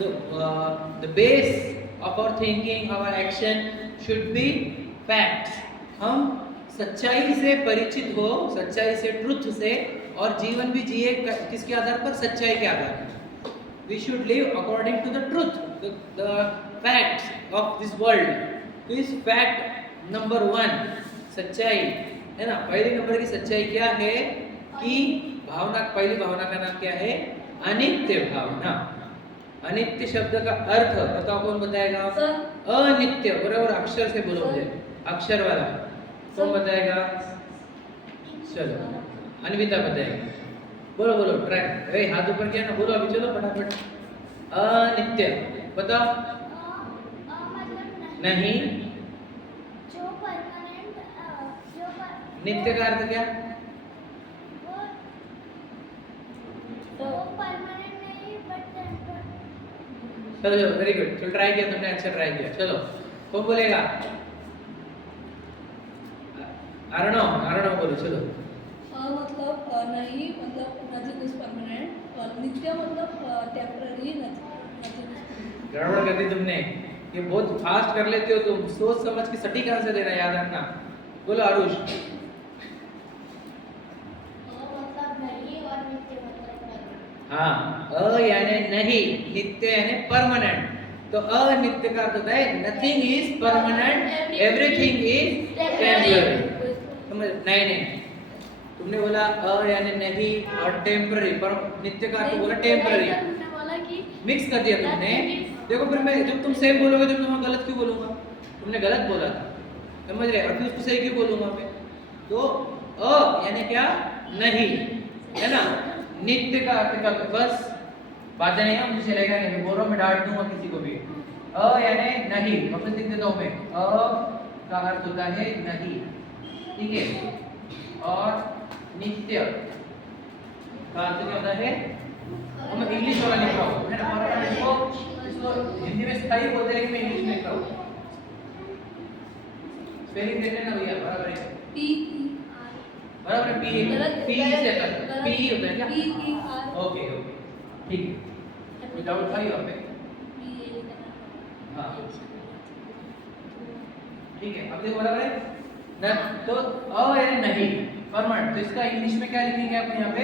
the base of our thinking, our action should be facts. हम सच्चाई से परिचित हो, सच्चाई से, ट्रुथ से, और जीवन भी जिए किसके आधार पर? सच्चाई के आधार पर. We should live according to the truth, the facts of this world. तो इस फैक्ट नंबर 1 सच्चाई है ना. पहली नंबर की सच्चाई क्या है कि भावना, पहली भावना का नाम क्या है? अनित्य भावना. अनित्य शब्द का अर्थ बताओ, कौन बताएगा? अनित्य. बराबर, अक्षर से बोलो मुझे, अक्षर वाला. कौन बताएगा? चलो अनविता बताएगी. बोलो बोलो, ट्राई. अरे हाथ ऊपर किया ना, बोलो अभी, चलो फटाफट. अनित्य बताओ. नहीं. जो परमानेंट, नित्य का अर्थ क्या? वो परमानेंट नहीं बट टेम्पर. चलो चलो, वेरी गुड. चलो ट्राई किया तुमने, अच्छा ट्राई किया. चलो कौन बोलेगा? आरणव बोलो. चलो. मतलब नहीं, मतलब नथिंग इज परमानेंट, और नित्य मतलब टेम्पररी. गड़बड़ कर दी तुमने. ये बहुत फास्ट कर लेते हो तुम. सोच समझ के सटीक आंसर देना, याद रखना. बोलो आरुष. मतलब नहीं और नित्य मतलब परमानेंट. हाँ, अ यानी नहीं, नित्य यानी परमानेंट. तो अनित्य का अर्थ होता है nothing is permanent, everything is temporary. समझ? नहीं, तुमने बोला अ यानी नहीं और टेम्पररी, पर नित्य का अर्थ बोला टेम्पररी. तुमने बोला कि मिक्स कर दिया तुमने. देखो फिर मैं, जब तुम सेम बोलोगे तो मैं गलत क्यों बोलूंगा? तुमने गलत बोला था, समझ रहे? और फिर उसको सही क्यों बोलूंगा मैं? तो अ यानी क्या? नहीं, है ना. नित्य का अर्थ का बस बातें नहीं है, मुझे चलेगा नहीं, मैं बोल रहा हूँ, मैं डांट दूंगा किसी को भी. अ यानी नहीं, वापस लिख देता हूँ मैं. अ का अर्थ होता है नहीं, ठीक है. और नित्य का अर्थ क्या होता है? मैं इंग्लिश वाला लिख रहा हूँ, है ना. और इसको हिंदी में स्थायी बोलते हैं, कि मैं इंग्लिश में लिख रहा हूँ. स्पेलिंग देख लेना भैया, बराबर है. पी बराबर है. पी से कर, पी होता है क्या? पी ओके, ठीक है. कोई डाउट था यहाँ पे? हाँ, ठीक है. अब देखो, बराबर है न. तो अ यानी नहीं, परमानेंट. तो इसका इंग्लिश में क्या लिखेंगे आप यहाँ पे?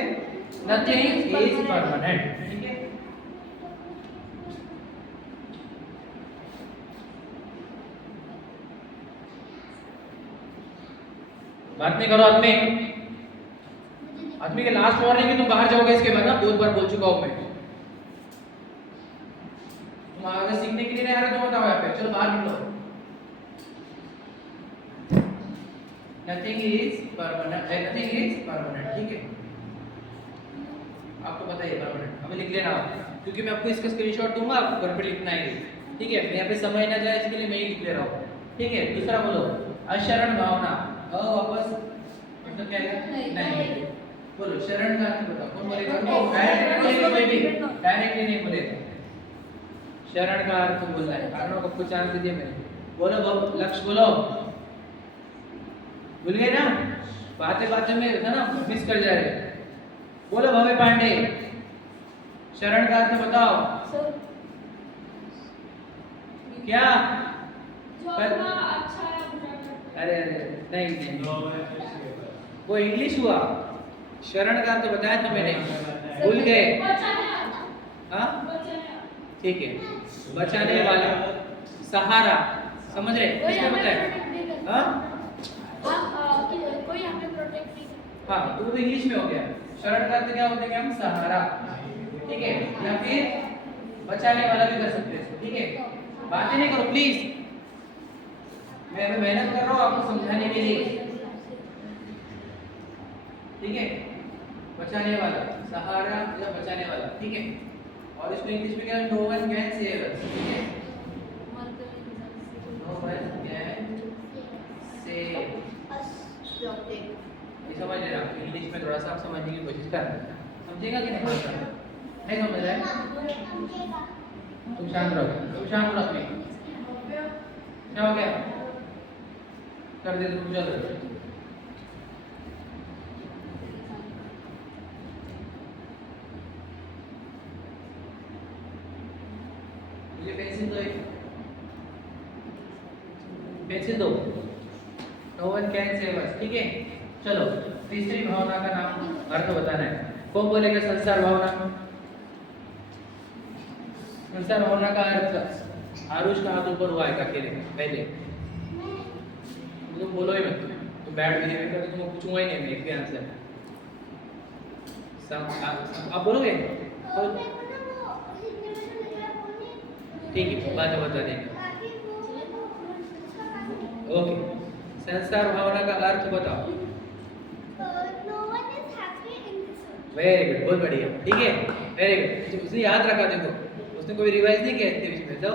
Nothing is permanent. ठीक है. बात नहीं करो आदमी. आदमी के लास्ट वार्निंग है, तुम बाहर जाओगे इसके बाद ना. बहुत बार बोल चुका हूं मैं. तुम आगे सीखने के लिए नहीं आ रहे तो बताओ यहाँ पे. चलो बाहर निकलो. Nothing is permanent, nothing is permanent. ठीक है, आपको पता है परमानेंट. अभी लिख लेना आप, क्योंकि मैं आपको इसका स्क्रीनशॉट दूंगा, आपको घर पे लिखना है. ठीक है, मैं यहाँ पे समय ना जाए इसके लिए मैं ही लिख ले रहा हूँ. ठीक है. दूसरा बोलो, अशरण भावना. अ वापस मतलब क्या है? नहीं. बोलो शरण का अर्थ बताओ. कौन बोलेगा? डायरेक्टली नहीं बोलेगा. शरण का अर्थ बोलना है. कारणों को कुछ चांस दीजिए मैंने. बोलो बहुत लक्ष्य बोलो. भूल गए ना? बातें में है ना, मिस कर जा रहे. बोलो भव्य पांडे, शरण का अर्थ बताओ. क्या? अरे नहीं, वो इंग्लिश हुआ. शरण का अर्थ बताया था मैंने, भूल गए? हाँ, ठीक है. बचाने वाला, सहारा. समझ रहे? किसने बताया? हाँ, कोई हमें प्रोटेक्ट नहीं करता. हाँ, तो इंग्लिश में हो गया. शरण का अर्थ क्या होता है? कि हम सहारा, ठीक है, या फिर बचाने वाला भी कर सकते हैं. ठीक है, बातें नहीं करो प्लीज. मैं अभी मेहनत कर रहा हूँ आपको समझाने के लिए. ठीक है, बचाने वाला, सहारा या बचाने वाला. ठीक है. और इसको इंग्लिश में क्या है? No one can save us. ठीक है, नो वन कैन सेव. समझ रहे आप? इंग्लिश में थोड़ा सा आप समझने की कोशिश कर. समझेगा कि नहीं? नहीं समझ रहे? तुम शांत रहो, तुम शांत रहो. अपने क्या हो गया? कर दे तो चल. मुझे पेंसिल दो, एक पेंसिल दो। No one can save us, ठीक है। चलो तीसरी भावना का नाम अर्थ बताना है। कौन बोलेगा संसार भावना? संसार भावना का अर्थ आरुष का हाथ ऊपर हुआ है अकेले पहले, तुम बोलो ही मत, तुम बैड बिहेवियर करते तुमको पूछूंगा ही नहीं मैं, एक भी आंसर। आप बोलोगे? और मेरे को ना वो हिंदी में जो लिखा है वो नहीं, ठीक है, बाद में बता देंगे। बाकी वो मेरे को ओके, संसार भावना का अर्थ बताओ। No one is happy in this world. Very good, बहुत बढ़िया, ठीक है, वेरी गुड। उसने याद रखा, देखो उसने कोई रिवाइज नहीं किया इसके बीच में, तो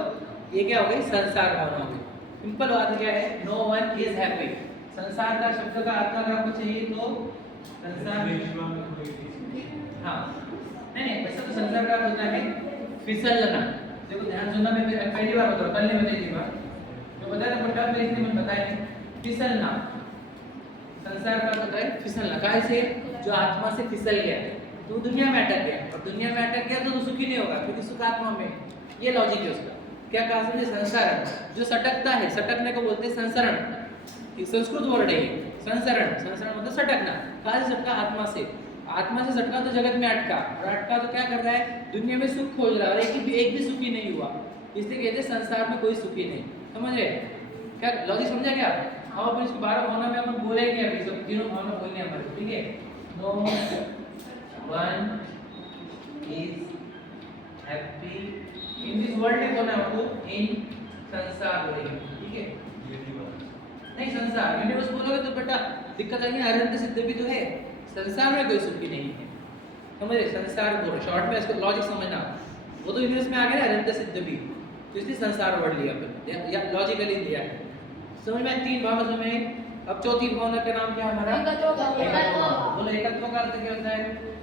ये क्या हो गई? संसार भावना हो गई। सिंपल बात क्या है? No one is happy. संसार का शब्द का अर्थ अगर आपको चाहिए तो संसार, हाँ नहीं वैसे तो संसार का अर्थ होता है फिसलना। देखो ध्यान सुनना, मैं पहली बार बता रहा हूँ, कल नहीं बताई थी बात, मैं बताया था पर कल इसलिए मैंने बताया नहीं। फिसलना, संसार का अर्थ होता है फिसलना। कैसे? जो आत्मा से फिसल गया तो दुनिया में अटक गया, और दुनिया में अटक गया तो सुखी नहीं होगा, क्योंकि सुख आत्मा में। ये लॉजिक है उसका। क्या कहा समझे? संसरण, जो सटकता है, सटकने को बोलते हैं संसरण। ये संस्कृत वर्ड है ये, संसरण। संसरण मतलब सटकना। कहाँ से सटका? आत्मा से। आत्मा से सटका तो जगत में अटका, और अटका तो क्या कर रहा है? दुनिया में सुख खोज रहा है, और एक भी सुखी नहीं हुआ। इसलिए कहते हैं संसार में कोई सुखी नहीं। समझ रहे? क्या लॉजिक समझा क्या? हम अपन इसको 12 भावना में अपन बोलेंगे, अभी सब तीनों भावना बोलने हैं हमारे, ठीक है। No one is happy in this world में बोलना है हमको, इन संसार बोलेंगे, ठीक है। नहीं संसार, यूनिवर्स बोलोगे तो बेटा दिक्कत आएगी। अनंत सिद्ध भी तो है, संसार में कोई सुखी नहीं है। समझे? संसार बोलो शॉर्ट में, इसको लॉजिक समझना। वो तो यूनिवर्स में आ गया अनंत सिद्ध भी, तो इसलिए संसार वर्ड लिया अपन, या लॉजिकली लिया है। समझ में? तीन भावना में। अब चौथी भावना का नाम क्या है हमारा? एकत्व। बोलो एकत्व का अर्थ क्या होता है?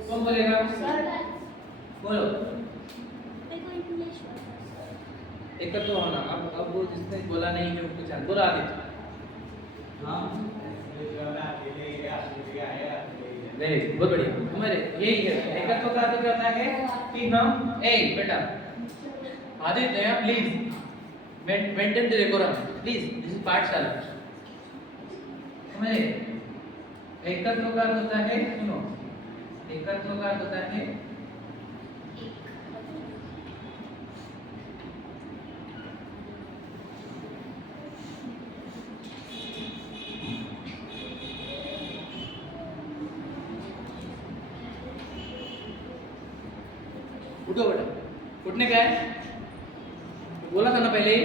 कौन बोलेगा? बोलो। मेरे को इंग्लिश एकत्व होना। अब वो जिसने बोला नहीं है उनको जान, बोला आदित्य। वेरी बहुत बढ़िया, हमारे यही है एकत्व का अर्थ क्या होता है कि हम बेटा Aditya please maintain the decorum please, this is पाठशाला। हमारे एकत्व का अर्थ होता है, सुनो, एकत्व का अर्थ होता है उठो बेटा, उठने का है, बोला था ना पहले ही,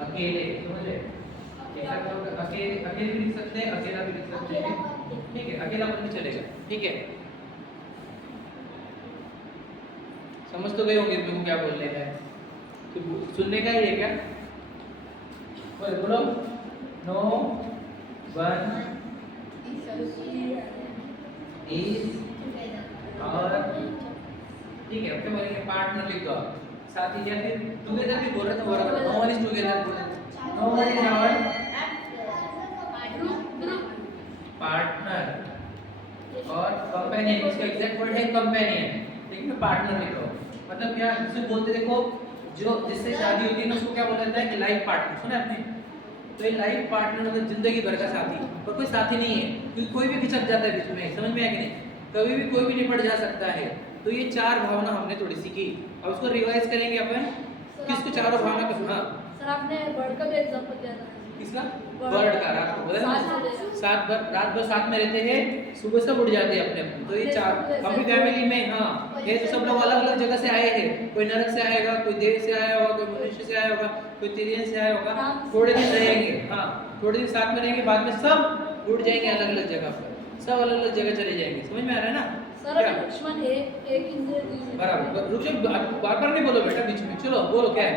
अकेले। समझे? अकेले अकेले भी लिख सकते हैं, अकेला भी लिख सकते हैं, ठीक है। अकेला भी चलेगा, ठीक है। समझ तो गए होंगे तुमको क्या बोलने का है, तो सुनने का ही है क्या? बोलो। नो वन इज, और ठीक है, अपने बोलेंगे पार्टनर लिख दो, साथी, या फिर टुगेदर भी बोल रहे थे, बराबर। No one is together, no one is our partner, और कंपेनियन, इसका एग्जैक्ट वर्ड है कंपेनियन, लेकिन पार्टनर लिख दो। मतलब क्या जिसे बोलते, देखो जो जिससे शादी होती है ना उसको क्या बोला जाता है कि लाइफ पार्टनर। सुना आपने? तो ये लाइफ पार्टनर मतलब जिंदगी भर का साथी, और कोई साथी नहीं है, क्योंकि कोई भी खिसक जाता है बीच में। समझ में आया कि नहीं? कभी भी कोई भी निपट जा सकता है। तो ये चार भावना हमने थोड़ी सीखी, अब उसको रिवाइज करेंगे अपन। किसको चारों भावना का? हाँ सर आपने बर्ड का भी एग्जांपल दिया था। किसका? बर्ड का। रात को बोला ना, रात भर साथ में रहते हैं, सुबह सब उड़ जाते हैं अपने अपने। तो ये चार अपनी फैमिली में, हाँ ये तो सब लोग अलग अलग जगह से आए हैं। कोई नरक से आएगा, कोई देव से आया होगा, कोई मनुष्य से आया होगा, कोई तिरियन से आया होगा। थोड़े दिन रहेंगे, हाँ थोड़े दिन साथ में रहेंगे, बाद में सब उड़ जाएंगे अलग अलग जगह पर, सब अलग अलग जगह चले जाएंगे। समझ में आ रहा है ना? सर लक्ष्मण एक इंद्र बराबर। रुक जाओ, बार बार नहीं बोलो बेटा बीच में। चलो बोलो क्या है,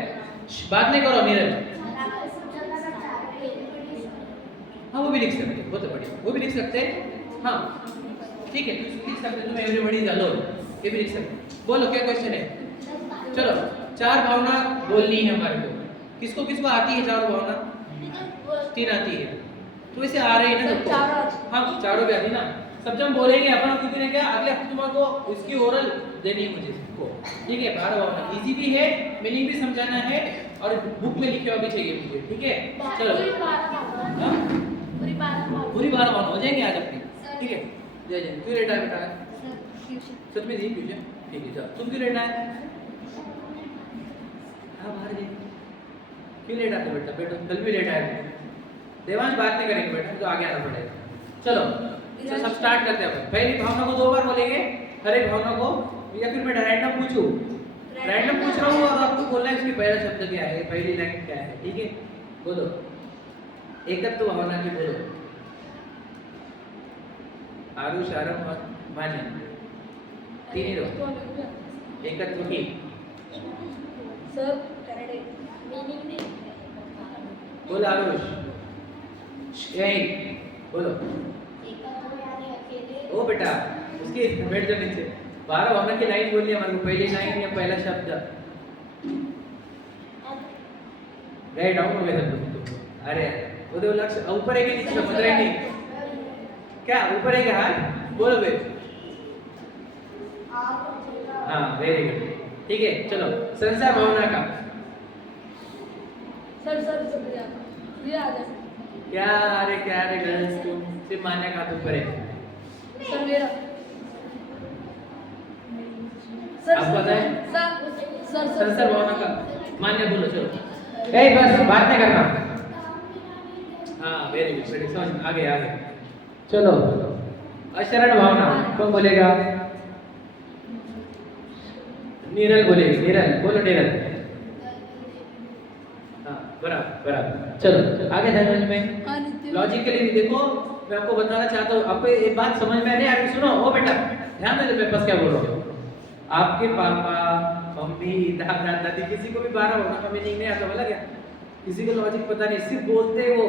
बात नहीं करो नीरज। हाँ वो भी लिख सकते हैं, बहुत बढ़िया, वो भी लिख सकते हैं। हाँ ठीक है, लिख सकते हैं, तुम एवरीबॉडी इज अलोन, ये भी लिख सकते हैं। बोलो क्या क्वेश्चन है? चलो चार भावना बोलनी है हमारे को। किसको किसको आती है चारों भावना? तीन आती है, तो इसे आ रही है ना सबको? हाँ चारों भी आती ना। सब जब बोलेंगे अपन, किसी ने क्या अगले हफ्ते तुम्हारे को इसकी ओरल देनी है मुझे, को, ठीक है। 12 भावना इजी भी है, मीनिंग भी समझाना है और बुक में लिखे हुआ भी चाहिए मुझे, ठीक है। चलो हाँ? पूरी 12 भावना हो जाएंगे आज अपनी, ठीक है। जय जय। क्यों लेटा है बेटा? सच में दी ट्यूशन, ठीक है। चलो तुम क्यों लेटा है? हाँ बाहर गए क्यों लेटा थे बेटा? बैठो, कल भी लेटा है। देवांश बात नहीं करेंगे बेटा, तो आगे आना पड़ेगा। चलो तो सब स्टार्ट करते हैं। पहली भावना को 2 बार बोलेंगे, हर एक भावना को, या फिर मैं रैंडम पूछूं? रैंडम पूछ रहा हूँ और आपको बोलना है इसकी पहला शब्द क्या है, पहली लाइन क्या है, ठीक है। बोलो एकत्व भावना की बोलो। आरुष, आरम और मान्य, तीन ही लोग। एकत्व की सर करेक्ट मीनिंग नहीं बोल आरुष, यही बोलो। ओ बेटा उसके बैठ जाओ नीचे। 12 भावना की लाइन बोलनी है हमारे को, पहली लाइन या पहला शब्द। गए डाउन हो गए सब लोग। अरे वो तो लक्ष्य ऊपर है कि नीचे समझ रहे नहीं क्या? ऊपर है क्या हाथ? बोलो बे। हाँ वेरी गुड, ठीक है। चलो संसार भावना का सर ये आ जाए क्या? अरे गर्ल्स तुम सिर्फ मान्य का हाथ ऊपर है। सर मेरा सर आपको पता है? सर संसार भावना का मान्य बोलो। चलो ए बस बात नहीं करना। हाँ वेरी गुड, वेरी समझ आगे आगे। चलो अशरण भावना कौन बोलेगा? निरल बोलेगी। निरल बोलो, निरल। हाँ बराबर। चलो आगे ध्यान में लॉजिकली भी देखो। मैं आपको बताना चाहता हूँ, आपको एक बात समझ में नहीं आ रही? सुनो ओ बेटा ध्यान दे, मेरे पास क्या बोल रहा हूँ। आपके पापा मम्मी दादा दादी किसी को भी 12 भावना का मीनिंग नहीं आता बोला क्या? किसी को लॉजिक पता नहीं, सिर्फ बोलते हो।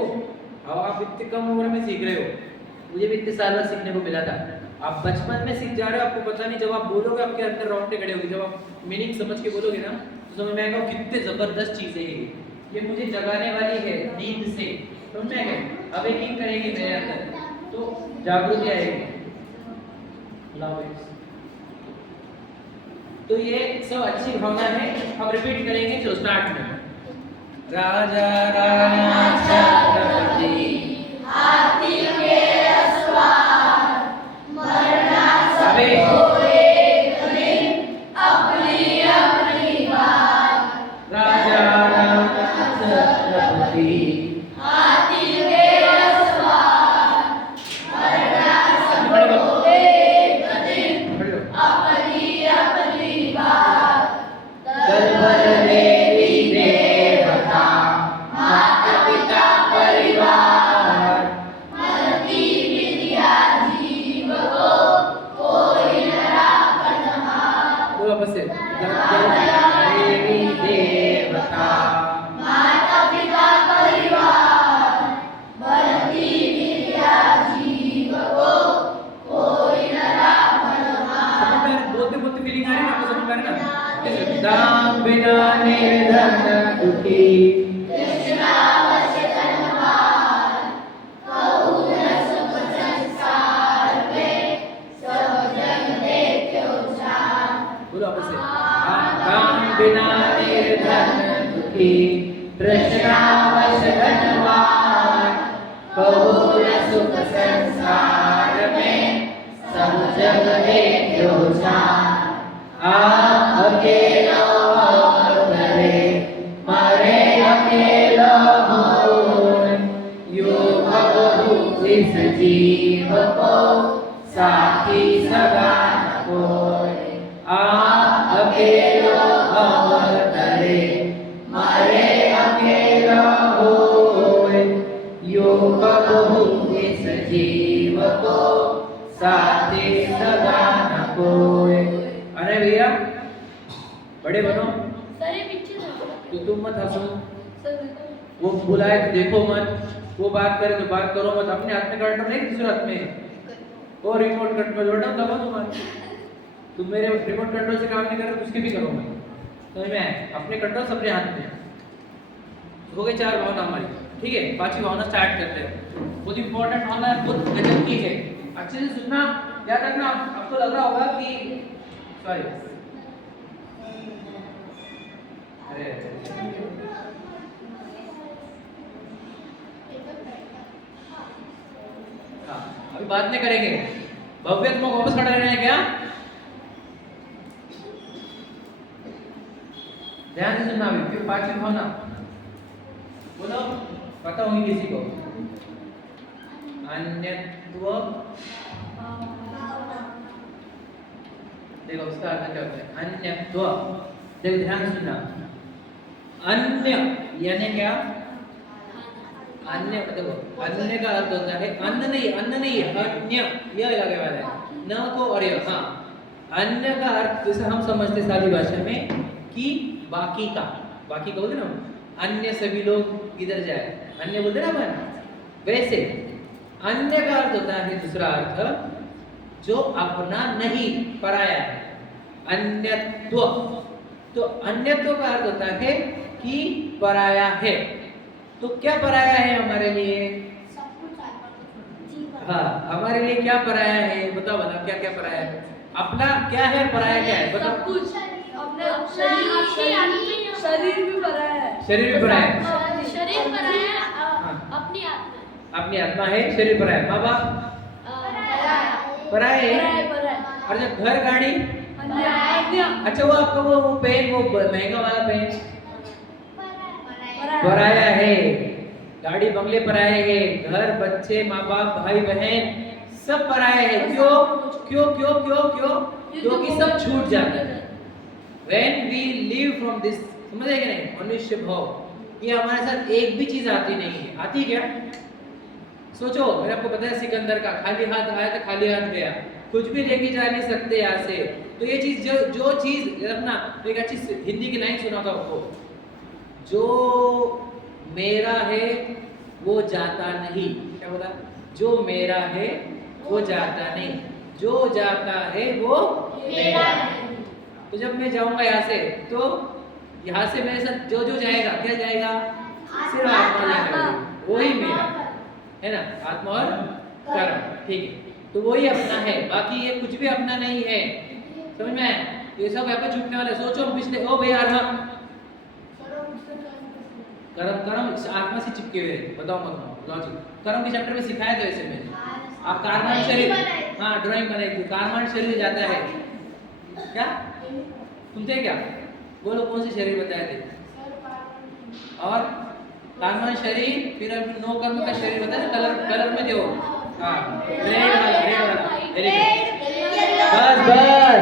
और आप इतने कम उम्र में सीख रहे हो, मुझे भी इतने साल में सीखने को मिला था। आप बचपन में सीख जा रहे हो, आपको पता नहीं। जब आप बोलोगे आपके अंदर रोंगटे खड़े होंगे। जब आप मीनिंग समझ के बोलोगे ना तो समझ में आएगा कितने जबरदस्त चीजें हैं ये मुझे जगाने वाली है नींद से। समझ में आएगा? अवेकिंग करेगी मेरे अंदर, तो जागृति आएगी। तो ये सब अच्छी भावना है। हम रिपीट करेंगे। चलो स्टार्ट में। राजा राणा छत्रपति हाथी के सवार मरना अबे सबको एक दिन अपनी अपनी बात। राजा राणा छत्रपति हाथी के सवार मरना सबको एक दिन अपनी अपनी बात। दलबल देवी देवता माता पिता परिवार मरती विद्या जीव को कोई न राखनहार। बोलो बस से देवी देवता माता पिता परिवार मरती विद्या जीव को कोई न राखनहार। समझ में बोलते बोलते फीलिंग आ रही है ना? आपको समझ में आ रही है ना? दाम बिना निर्धन दुखी कृष्णावश धनवान कहूँ न सुख संसार में सब जग देखो जान। बोलो आपस से दाम बिना निर्धन दुखी कृष्णावश धनवान कहूँ न सुख संसार में सब जग देखो जान। आप अकेला करे मारे अकेला हो यूं बहु इस जीव को साथी सगा न कोई। आप अकेला करे मारे अकेला हो यूं बहु इस जीव को साथी सगा न कोई। अरे भैया बड़े बनो सर ये पीछे तो तुम मत हंसो। सर वो बुलाए तो देखो मत, वो बात करे तो बात करो मत। अपने हाथ में कंट्रोल नहीं, दूसरे हाथ में वो रिमोट कंट्रोल बटन दबाओ तुम मेरे रिमोट कंट्रोल से काम नहीं कर रहे तो उसके भी करो मत। समझ में आए? अपने कंट्रोल अपने हाथ में। हो गई 4 भावना हमारी, ठीक है। 5वीं भावना स्टार्ट करते हैं। बहुत इंपॉर्टेंट भावना है, बहुत गजब की है। अच्छे से सुनना, याद रखना। आपको लग रहा होगा कि सॉरी हाँ, अभी बात नहीं करेंगे। भव्य तुमको वापस खड़ा रहना है क्या? ध्यान से सुनना अभी, फिर पाठ में होना। बोलो, पता होगी किसी को? अन्यत्व, देखो उसका अर्थ क्या होता है? अन्यत्व, देखो ध्यान से सुनना। अन्य यानी क्या? अन्य, देखो अन्य का अर्थ होता है अन्न नहीं, अन्य नहीं है, अन्य, यह लगे वाला है, न को और यह। हाँ, अन्य का अर्थ जैसे हम समझते सादी भाषा में कि बाकी का, बाकी का बोलते ना, अन्य सभी लोग इधर जाए, अन्य बोलते ना अपन, वैसे अन्य का अर्थ होता है दूसरा अर्थ जो अपना नहीं, पराया है, अन्यत्व। तो अन्यत्व का अर्थ होता है कि पराया है। तो क्या पराया है हमारे लिए? हाँ, हमारे लिए क्या पराया है? बताओ बताओ, क्या क्या पराया है? अपना क्या है, पराया क्या है? बताओ। सब कुछ अपने शरीर भी पराया है। शरीर भी पराया है। शरीर पराया, हाँ। अपनी आत्मा, अपनी आत्मा है, शरीर पराया है। माँ बाप पराया है। और जब घर गाड़ी, अच्छा वो आपका वो पेन, वो महंगा वाला पेन पराया है। गाड़ी बंगले पराए है, घर बच्चे माँ बाप भाई बहन सब पराए है। क्यों क्यों क्यों क्यों क्यों? क्योंकि सब छूट जाता है। When we live from this, समझे कि नहीं? मनुष्य भाव, ये हमारे साथ एक भी चीज आती नहीं है। आती क्या? सोचो, मेरे आपको पता है सिकंदर का खाली हाथ आया तो खाली हाथ गया, कुछ भी लेके जा नहीं सकते यहाँ से। तो ये चीज जो चीज रखना, तो एक अच्छी हिंदी की लाइन सुना था आपको, जो मेरा है वो जाता नहीं। क्या बोला? जो मेरा है वो जाता नहीं, जो जाता है वो मेरा है। तो जब मैं जाऊंगा यहाँ से, तो यहाँ से मेरे साथ जो जो जाएगा, क्या जाएगा? सिर्फ आत्मा जाएगा, वही मेरा है ना, आत्मा और कर्म। ठीक है, तो वही अपना है, बाकी ये कुछ भी अपना नहीं है। समझ में आया? ये सब यहाँ पे छूटने वाले। सोचो पिछले, ओ भैया कर्म कर्म आत्मा से चिपके हुए हैं। बताओ मत लॉजिक, कर्म के चैप्टर में सिखाया था ऐसे में। आप कार्बन शरीर, हाँ ड्राइंग बनाई थी, कार्बन शरीर जाता है क्या? तुम थे क्या? बोलो कौन से शरीर बताए थे? और कार्बन शरीर, फिर नो कर्म का शरीर बताया, कलर कलर में थे वो। हाँ, रेड वाला, वेरी गुड, बस बस,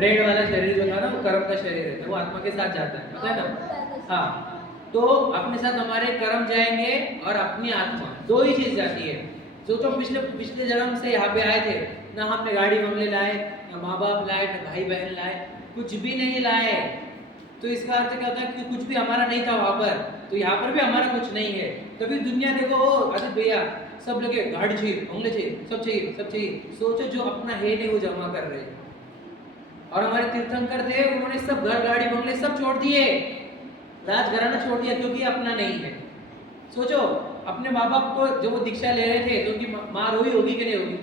रेड वाला शरीर जो था ना वो कर्म का शरीर है, तो वो आत्मा के साथ जाता है, पता है ना? हाँ, तो अपने साथ हमारे कर्म जाएंगे और अपनी आत्मा, दो ही चीज जाती है। जो तो पिछले जन्म से यहाँ पे आए थे ना, हमने गाड़ी बंगले लाए, ना माँ बाप लाए, ना भाई बहन लाए, कुछ भी नहीं लाए। तो इसका अर्थ क्या होता है कि कुछ भी हमारा नहीं था वहाँ पर, तो यहाँ पर भी हमारा कुछ नहीं है। तभी दुनिया देखो, अरे भैया सब लगे गाड़ी चाहिए, बंगले चाहिए, सब चाहिए, सब चाहिए। सोचो जो अपना है नहीं वो जमा कर रहे हैं। और हमारे तीर्थंकर थे, उन्होंने सब घर गाड़ी बंगले सब छोड़ दिए, राजघराना छोड़ दिया, क्योंकि अपना नहीं है। सोचो अपने माँ बाप को जो वो दीक्षा ले रहे थे, तो उनकी माँ रोई होगी कि नहीं होगी?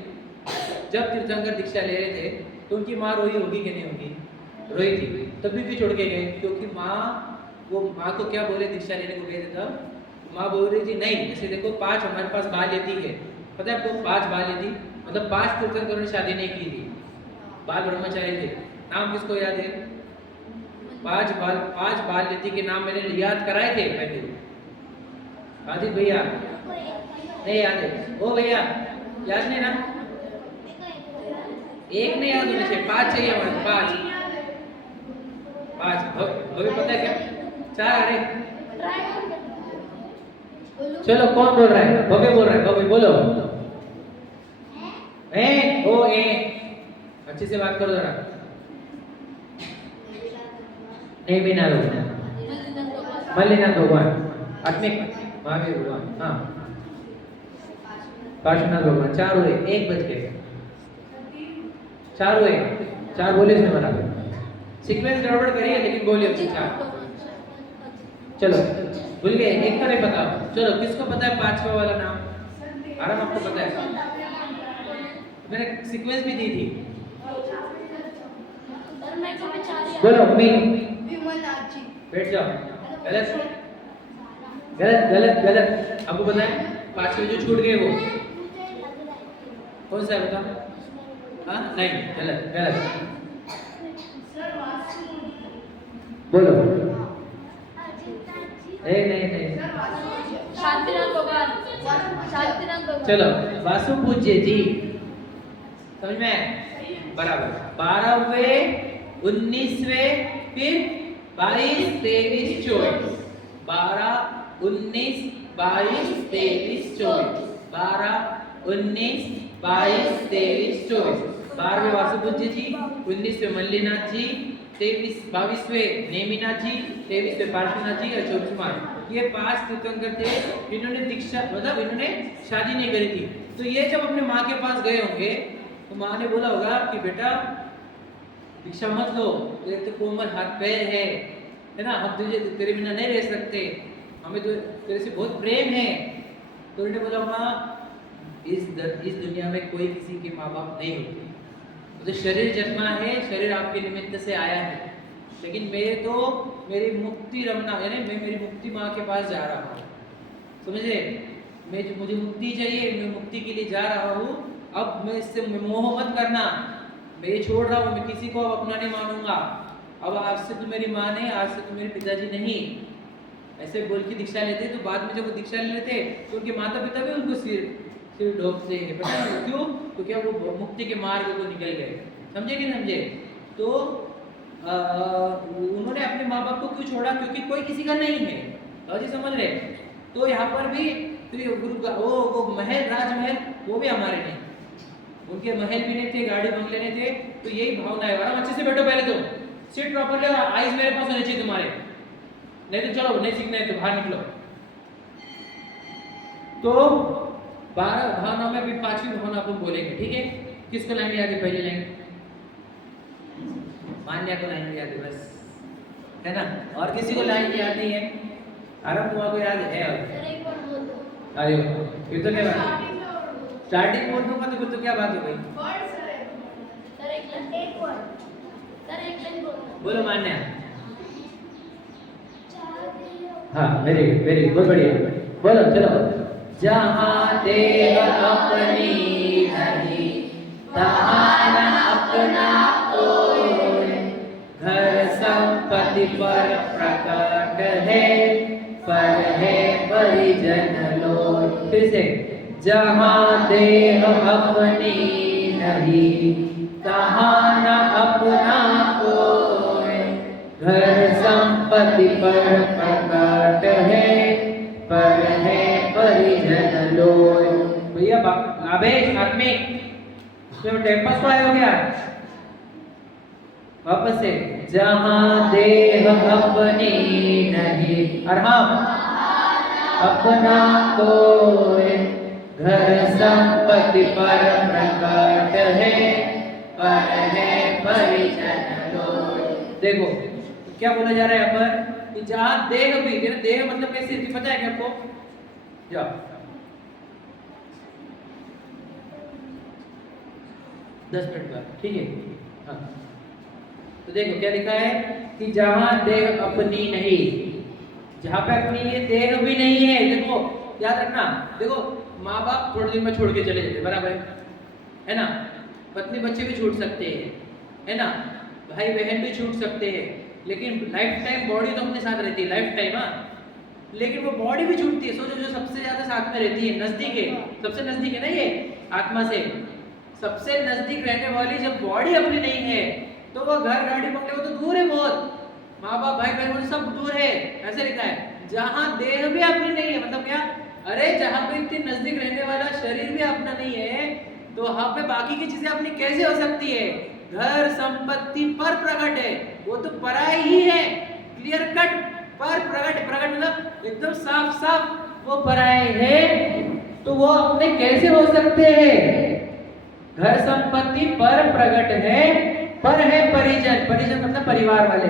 जब तीर्थंकर दीक्षा ले रहे थे तो उनकी माँ रोई होगी कि नहीं होगी? रोई थी, तभी भी छोड़ के गए। क्योंकि माँ, वो माँ को क्या बोले दीक्षा लेने को गए थे तब? माँ बोल रही थी नहीं, जैसे देखो 5 हमारे पास बाल यति है, पता है आपको? 5 बाल यति मतलब 5 तीर्थंकरों ने शादी नहीं की थी, बाल ब्रह्मचारी थे। नाम किसको याद है? 5 बाल यति के नाम मैंने याद कराए थे पहले। आदित भैया नहीं याद है? ओ भैया याद नहीं ना? एक नहीं याद होने चाहिए, 5 चाहिए हमारे, 5 अभी पता है क्या? 4 आ रहे। चलो कौन बोल रहा है? भव्य बोल रहा है, भव्य बोलो। अच्छे से बात करो जरा। नहीं भी ना लोग, मल्लिनाथ भगवान, आत्मिक महावीर भगवान, हाँ काशीनाथ भगवान। 4 हुए, 1 बज गए, 4 हुए, 4 बोले इसमें बराबर। सीक्वेंस गड़बड़ करिए लेकिन बोलिए अच्छे 4। चलो भूल गए, एक का नहीं पता। चलो किसको पता है 5वां वाला नाम? आराम आपको पता है, मैंने सीक्वेंस भी दी थी। बोलो मी बैठ जाओ। गलत गलत गलत गलत। आपको पता है 5वें जो छूट गए वो कौन सा है बताओ? हाँ नहीं, गलत गलत। बोलो। नहीं नहीं। शांतिनाथ भगवान, शांतिनाथ भगवान। चलो, वासु पूज्य जी, समझ में आया? बराबर। 12वें 19वें फिर 22 23 24। 12 19 22 23 24। 12 19 22 23 24। 12वें वासु पूज्य जी, 19वें मल्लीनाथ जी, 22वें नेमिनाथ जी, 23वें पार्श्वनाथ जी और 24वां ये 5 तीर्थंकर थे जिन्होंने दीक्षा मतलब इन्होंने शादी नहीं करी थी। तो ये जब अपने माँ के पास गए होंगे तो माँ ने बोला होगा कि बेटा दीक्षा मत लो, तेरे तो कोमल हाथ पैर है ना, हम तुझे तेरे बिना नहीं रह सकते, हमें तो तेरे से बहुत प्रेम है। तो उन्होंने बोला माँ इस दुनिया में कोई किसी के माँ बाप नहीं होते, तो शरीर जन्मा है, शरीर आपके निमित्त से आया है, लेकिन मेरी मुक्ति रमना यानी मैं मेरी मुक्ति माँ के पास जा रहा हूँ, समझे? मुझे मुक्ति चाहिए, मैं मुक्ति के लिए जा रहा हूँ। अब मैं इससे मोह मत करना, मैं ये छोड़ रहा हूँ, मैं किसी को अब अपना नहीं मानूंगा। अब आज से तो मेरी माँ नहीं, आज से तो मेरे पिताजी नहीं, ऐसे बोल के दीक्षा लेते। तो बाद में जब वो दीक्षा ले लेते तो उनके माता पिता भी उनको सिर ढोकते हैं, पता है क्यों? तो क्या वो मुक्ति के मार्ग को निकल गए, समझे कि समझे? तो उन्होंने अपने माँ बाप को क्यों छोड़ा? क्योंकि कोई किसी का नहीं है, जी समझ रहे? तो यहाँ पर भी गुरु का वो महल राजमहल वो भी हमारे नहीं, उनके महल भी नहीं थे, गाड़ी बंगले नहीं थे। तो यही भावना है। आराम अच्छे से बैठो, पहले तो सीट प्रॉपर ले, आइज मेरे पास होने चाहिए तुम्हारे, नहीं तो चलो नहीं सीखना है तो बाहर निकलो। तो 12 भावनाओं में अभी 5वीं भावना अपन बोलेंगे, ठीक है? किसको लाइन याद है? पहली लाइन मान्या को लाइन याद है बस, है ना? और किसी को लाइन याद नहीं है? आराम तुम्हारा को याद है? अरे ये तो क्या बात, स्टार्टिंग बोल दूंगा तो फिर तो क्या बात हो गई? बोलो मान्या। हाँ वेरी गुड, बहुत बढ़िया, बोलो चलो। जहाँ देह अपनी नहीं तहाँ न अपना कोई, घर संपत्ति पर प्रकट है, पर है परिजन लोग। फिर से, जहाँ देह अपनी नहीं तहाँ न अपना कोई, घर संपत्ति पर प्रकट है, पर है परिजन लोग। भैया अबे आत्मिक तो टेम्पस को आए हो गया? वापस से, जहाँ देह अपनी नहीं और हम अपना कोई, घर संपत्ति पर प्रकट है, पर है परिजन लोग। देखो क्या बोला जा रहा है यहाँ पर कि जहाँ देह भी, देह मतलब कैसे पता है क्या आपको? जाओ 10 मिनट बाद, ठीक है? हाँ तो देखो क्या लिखा है कि जहाँ देह अपनी नहीं, जहाँ पे अपनी ये देह भी नहीं है। देखो याद रखना, देखो माँ बाप थोड़े दिन में छोड़ के चले जाते, बराबर है ना? पत्नी बच्चे भी छूट सकते हैं, है ना? भाई बहन भी छूट सकते हैं, लेकिन लाइफ टाइम बॉडी तो अपने साथ रहती है, लाइफ टाइम। हाँ लेकिन वो बॉडी भी छूटती है। सोचो जो सबसे ज्यादा साथ में रहती है, नजदीक है, सबसे नजदीक है ना ये आत्मा से, सबसे नजदीक रहने वाली जब बॉडी अपनी नहीं है तो वो घर गाड़ी बंगले वो तो दूर है बहुत, माँ बाप भाई बहन वो सब दूर है। ऐसे लिखा है जहाँ देह भी अपनी नहीं है, मतलब क्या? अरे जहाँ पे इतनी नजदीक रहने वाला शरीर भी अपना नहीं है तो वहाँ पे बाकी की चीजें अपनी कैसे हो सकती है? घर संपत्ति पर प्रकट है, वो तो पराई ही है, क्लियर कट। पर प्रकट, प्रकट मतलब एकदम साफ साफ वो पराए है, तो वो अपने कैसे हो सकते हैं? घर संपत्ति पर प्रकट है, पर है परिजन, परिजन मतलब परिवार वाले,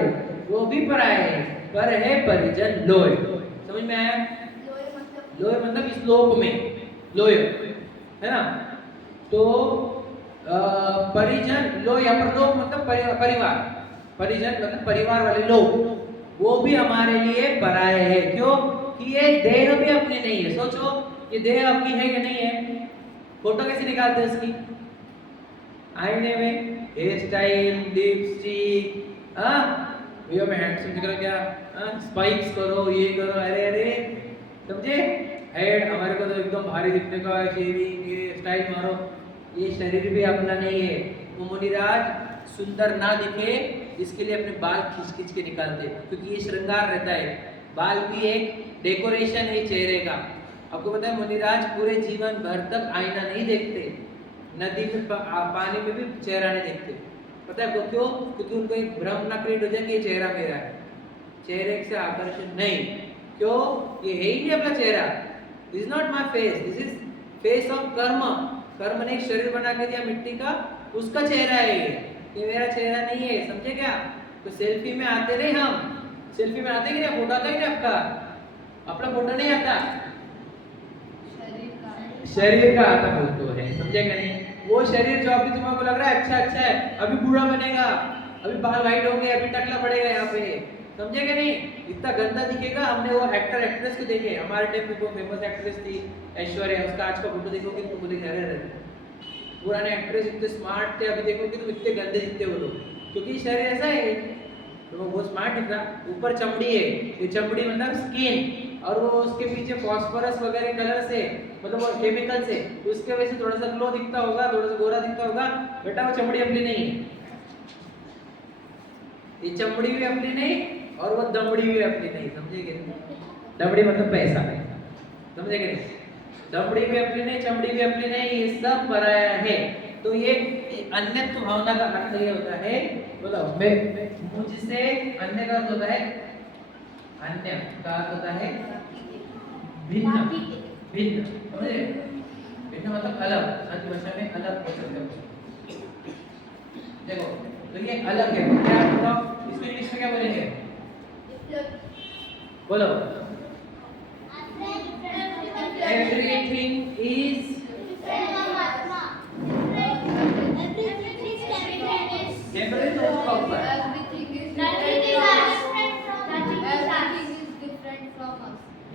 वो भी पराए है, पर है परिजन लोय। समझ में आया? लोय मतलब इस लोक में लोय, है ना? तो परिजन, लोय यहाँ पर लोक मतलब परिवार, परिजन मतलब परिवार वाले लोग, वो भी हमारे लिए पराये है। क्यों? कि ये देह भी अपनी नहीं है। सोचो, ये देह आपकी है कि नहीं है? फोटो कैसे निकालते हैं इसकी? आईने में हेयर स्टाइल, लिपस्टिक, भैया मैं हैंडसम दिख रहा क्या? स्पाइक्स करो, ये करो, अरे अरे, समझे? हेड हमारे को तो एकदम भारी दिखने का है, शेविंग, ये स्टाइल मारो। ये शरीर भी अपना नहीं है। वो मुनिराज सुंदर ना दिखे इसके लिए अपने बाल खींच खींच के निकालते, क्योंकि ये श्रृंगार रहता है। बाल भी एक डेकोरेशन है चेहरे का। आपको पता है मुनिराज पूरे जीवन भर तक आईना नहीं देखते, नदी में पानी में भी चेहरा नहीं देखते। पता है आपको क्यों? क्योंकि उनको एक भ्रम ना क्रिएट हो जाए कि ये चेहरा मेरा है। चेहरे से आकर्षण नहीं। क्यों? ये है ही नहीं अपना चेहरा। This is not my face, this is face of कर्म। कर्म ने एक शरीर बना के दिया मिट्टी का, उसका चेहरा है ये मेरा चेहरा नहीं है। समझे क्या? तो सेल्फी में आते नहीं हम, सेल्फी में आते कि नहीं? फोटो आता ही नहीं आपका, अपना फोटो नहीं आता, शरीर का आता फोटो है। समझेगा नहीं? वो शरीर जो अभी तुमको लग रहा है अच्छा है, अभी बूढ़ा बनेगा, अभी बाल वाइट होंगे, अभी टकला पड़ेगा यहाँ पे, समझेगा नहीं? इतना गंदा दिखेगा। हमने वो एक्टर एक्ट्रेस को देखे, हमारे टाइम पे वो फेमस एक्ट्रेस थी ऐश्वर्या, उसका आज का फोटो देखोगे तो बोलेंगे अरे अरे, पुराने एक्ट्रेस इतने स्मार्ट थे, अभी देखोगे तो इतने गंदे दिखते वो लोग, क्योंकि शरीर ऐसा है। तो वो स्मार्ट दिख रहा, ऊपर चमड़ी है, ये चमड़ी मतलब स्किन, और वो उसके पीछे फॉस्फोरस वगैरह कलर से, मतलब वो केमिकल से, उसके वजह से थोड़ा सा ग्लो दिखता होगा, थोड़ा सा गोरा दिखता होगा। बेटा वो चमड़ी अपनी नहीं है, ये चमड़ी भी अपनी नहीं और वो दमड़ी भी अपनी नहीं। समझेगे? दमड़ी मतलब पैसा, समझेगे नहीं? दमड़ी भी अपनी नहीं, चमड़ी भी अपनी नहीं, ये सब पराया है। तो ये अन्यत्व भावना का अर्थ ये होता है, बोलो मुझसे, अन्य का अर्थ होता है, अन्य का अर्थ होता है भिन्न, भिन्न, समझे? भिन्न मतलब अलग, अन्य भाषा में अलग हो सकते हो। देखो तो ये अलग है, क्या बताओ इसको इंग्लिश में क्या बोलेंगे? बोलो। Everything is everything is proper.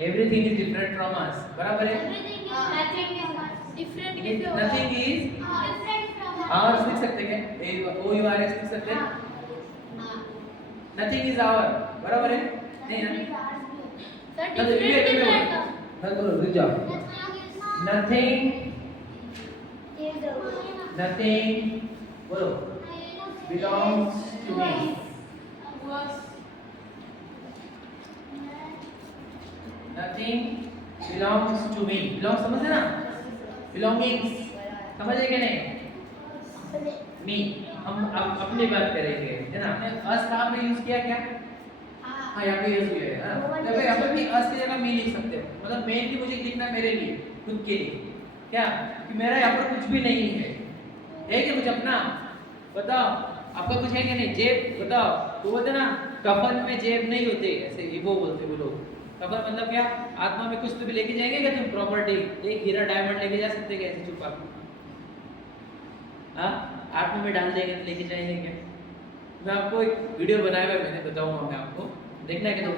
Everything is different from us. बराबर है? Nothing is ours लिख सकते हैं? O U R S लिख सकते हैं? Nothing is our. बराबर है? नहीं ना? बोलो रुक जाओ। Nothing बोलो belongs to me. Nothing belongs to me. Belongs समझे ना? Belongings समझे क्या नहीं? Me हम अपनी बात करेंगे, है ना? हमने us कहाँ पे यूज किया क्या? हाँ यहाँ पे यूज किया है। देखो यहाँ पे भी us की जगह me लिख सकते हो, मतलब मेन की मुझे लिखना मेरे लिए, खुद के लिए, क्या कि मेरा यहाँ पर कुछ भी नहीं है कि कुछ अपना? बताओ आपका कुछ है कि नहीं? जेब बताओ, तो बोलते ना कफन में जेब नहीं होते, ऐसे ये वो बोलते वो लोग। कफन मतलब क्या? आत्मा में कुछ तो भी लेके जाएंगे क्या तुम? प्रॉपर्टी, एक हीरा डायमंड लेके जा सकते क्या ऐसे छुपा के? हाँ आत्मा में डाल देंगे तो लेके जाएंगे क्या? मैं आपको एक वीडियो बनाया हुआ मैंने, बताऊंगा मैं आपको, देखना है क्या?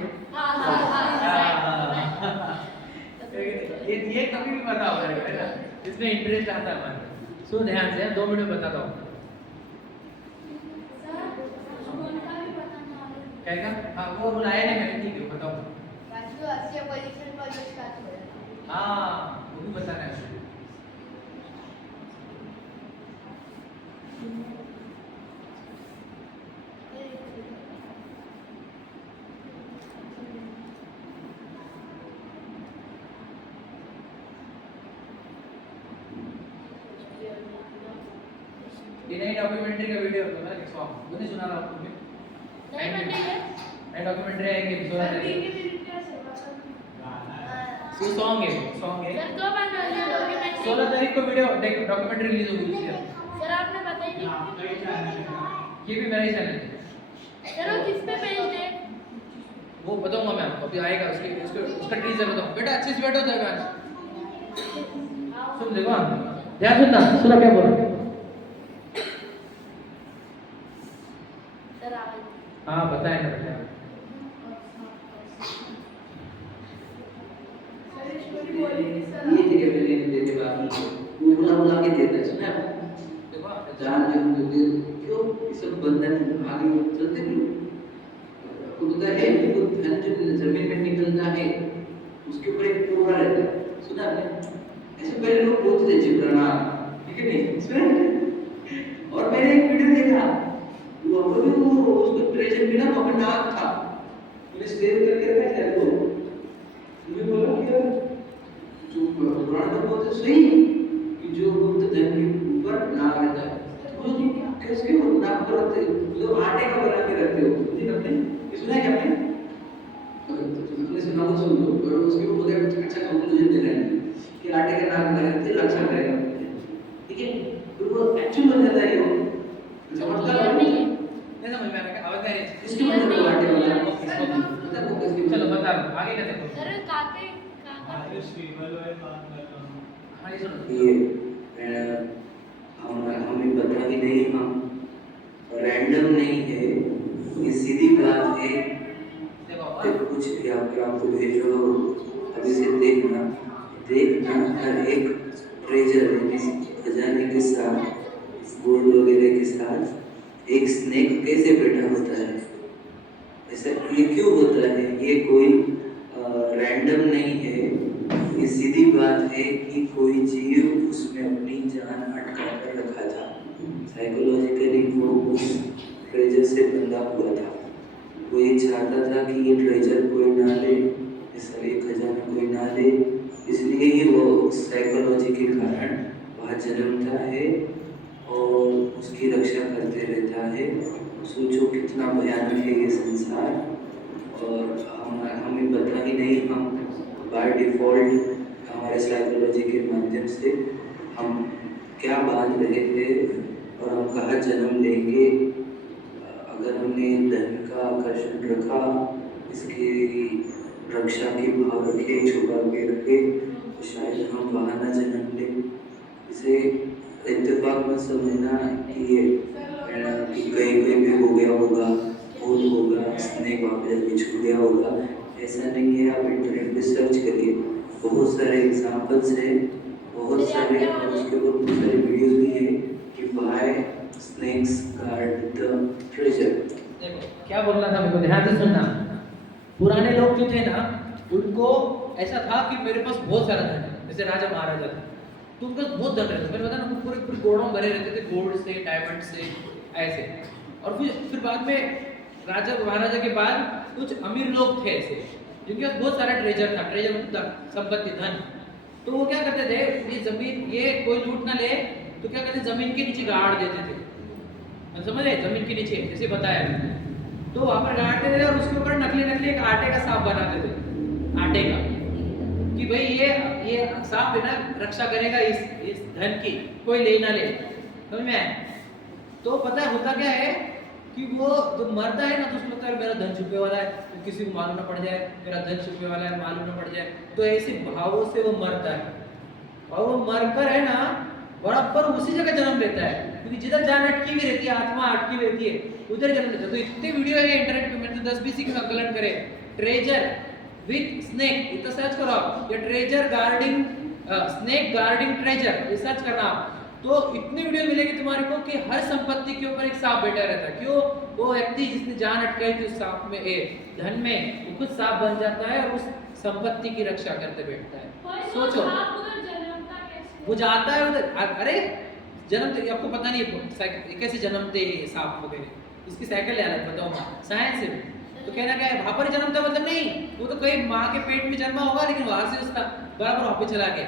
ये कभी भी पता होगा है ना, इसमें इंटरेस्ट आता है हमारे। सुन ध्यान से, 2 मिनट में बताता हूँ। क्या? हाँ वो बुलाया नहीं मैंने, ठीक है बताओ। हाँ वो भी बताना है। ये नई डॉक्यूमेंट्री का वीडियो होगा ना, सॉन्ग वो नहीं सुना रहा आपको मैं? नई डॉक्यूमेंट्री आएगी 16 तारीख को। सॉन्ग है 16 तारीख को वीडियो डॉक्यूमेंट्री रिलीज होगी उसकी। सर आपने बताया नहीं, ये भी मेरा ही चैनल है सर वो किस पे पेज है? वो बताऊंगा मैं आपको, अभी आएगा उसका टीजर बताऊं। बेटा अच्छे से बैठो तो सुन देखो, ध्यान सुनना क्या बोल रहा है। हाँ बताए ना बेटा। देगा, वो बुला के देता है, सुना है आपने? देखो जान जो क्यों ये सब बंधन आगे चलते नहीं। आपको पता है वो धन जो जमीन में निकलता है उसके ऊपर एक कोबरा रहता है, सुना आपने? ऐसे पहले लोग बोलते थे जिब्राना, ठीक है नहीं सुना? और मैंने एक वीडियो देखा, वो अभी वो उसको ट्रेजर मिला, वहाँ पे नाग था, मैंने सेव करके रखा है वो। मुझे बोला कि जो पुराने लोग बोलते सही कि जो गुप्त धन के ऊपर नाग रहता है, तो कैसे वो नाग पर रखते जो आटे का बना के रखते हो, ठीक है आपने ये सुना है क्या आपने? आपने सुना हो सुन लो, और उसके ऊपर मुझे कुछ अच्छा कंक्लूजन देना है कि आटे का नाग बना के रक्षा करेगा, ठीक है? तो वो एक्चुअल बन जाता है वो, चमत्कार नहीं है। नहीं समझ में आ रहा, आवाज नहीं आ रही। इसके मतलब आटे वाला मतलब वो कैसे चलो बता आगे क्या देखो। सर काते हाँ ये सुनो। ये हमें पता ही नहीं, हम रैंडम नहीं है, ये सीधी बात है। देखो कुछ यहाँ पर आपको भेज रहा हूँ, अभी से देखना हर एक ट्रेजर खजाने के साथ, गोल्ड वगैरह के साथ एक स्नेक कैसे बैठा होता है। ऐसा ये क्यों होता है? ये कोई रैंडम नहीं है, ये सीधी बात है कि कोई जीव उसमें अपनी जान अटका कर रखा था। साइकोलॉजिकली वो उस ट्रेजर से बंधा हुआ था। वो ये चाहता था कि ये ट्रेजर कोई ना ले, ये खजाना कोई ना ले, इसलिए ही वो साइकोलॉजी के कारण वहाँ जन्मता है और उसकी रक्षा करते रहता है। सोचो कितना भयानक है ये संसार, और हमें पता ही नहीं, हम बाय डिफ़ॉल्ट हमारे साइकोलॉजी के माध्यम से हम क्या बांध रहे थे और हम कहाँ जन्म लेंगे। अगर हमने धन का आकर्षण रखा, इसकी रक्षा के भाव रखे, छुपा के रखे, तो शायद हम वहाँ ना जन्म लें। इसे इत्तेफाक मत समझना कि कहीं भी हो गया होगा, भूल होगा, स्नेक वहाँ पे जाके छू गया होगा, ऐसा नहीं है। आप इंटरनेट पे सर्च करिए, बहुत सारे एग्जाम्पल्स हैं, बहुत सारे, और उसके ऊपर बहुत सारे वीडियोस भी हैं कि why snakes guard the treasure. देखो क्या बोलना था मेरे को, ध्यान से सुनना। पुराने लोग जो थे ना, उनको ऐसा था कि मेरे पास बहुत सारा धन है, जैसे राजा महाराजा था, तो उनका बहुत धन रहता था। मैंने बताया ना, पूरे पूरे गोडाउन भरे रहते थे गोल्ड से, डायमंड से, ऐसे। और फिर बाद में राजा महाराजा के बाद कुछ अमीर लोग थे ऐसे, जिनके पास बहुत सारा ट्रेजर था। ट्रेजर मतलब संपत्ति, धन। तो वो क्या करते थे, ये जमीन, ये कोई लूट ना ले तो क्या करते, जमीन के नीचे गाड़ देते थे। समझ रहे, जमीन के नीचे जैसे बताया, तो वहां पर गाड़ते थे और उसके ऊपर नकली एक आटे का सांप बनाते थे, आटे का, कि भाई ये सांप है ना, रक्षा करेगा इस धन की, कोई ले ना ले। समझ में आया? तो पता होता क्या है कि वो जब मरता है ना, तो उसको लगता है मेरा धन छुपे वाला है, तो किसी को मालूम ना पड़ जाए, मेरा धन छुपे वाला है, मालूम ना पड़ जाए। तो ऐसे भावों से वो मरता है, और वो मरकर है ना बराबर उसी जगह जन्म लेता है, क्योंकि जिधर जान अटकी हुई रहती है, आत्मा अटकी हुई रहती है, उधर जन्म लेता है। तो इतने वीडियो है इंटरनेट पे, मैंने तो 10-20 की संकलन करे, ट्रेजर विथ स्नेक, इतना सर्च करो आप, या treasure guarding, snake guarding treasure, ये सर्च करना आप, तो इतने वीडियो मिलेंगे तुम्हारे को कि हर संपत्ति के ऊपर एक सांप बैठा रहता है। क्यों? वो व्यक्ति जिसने जान अटकाई थी उस सांप में, धन में, वो खुद सांप बन जाता है और उस संपत्ति की रक्षा करते बैठता है। सोचो, वो जाता है उधर, अरे जन्मते, आपको पता नहीं कैसे जन्मते सांप वगैरह, इसकी साइकिल है अलग, बताओ साइंस से। तो कहना क्या है, वहां पर जन्मता मतलब नहीं, वो तो कहीं माँ के पेट में जन्मा होगा, लेकिन वहां से उसका बराबर वहां पे चला गया।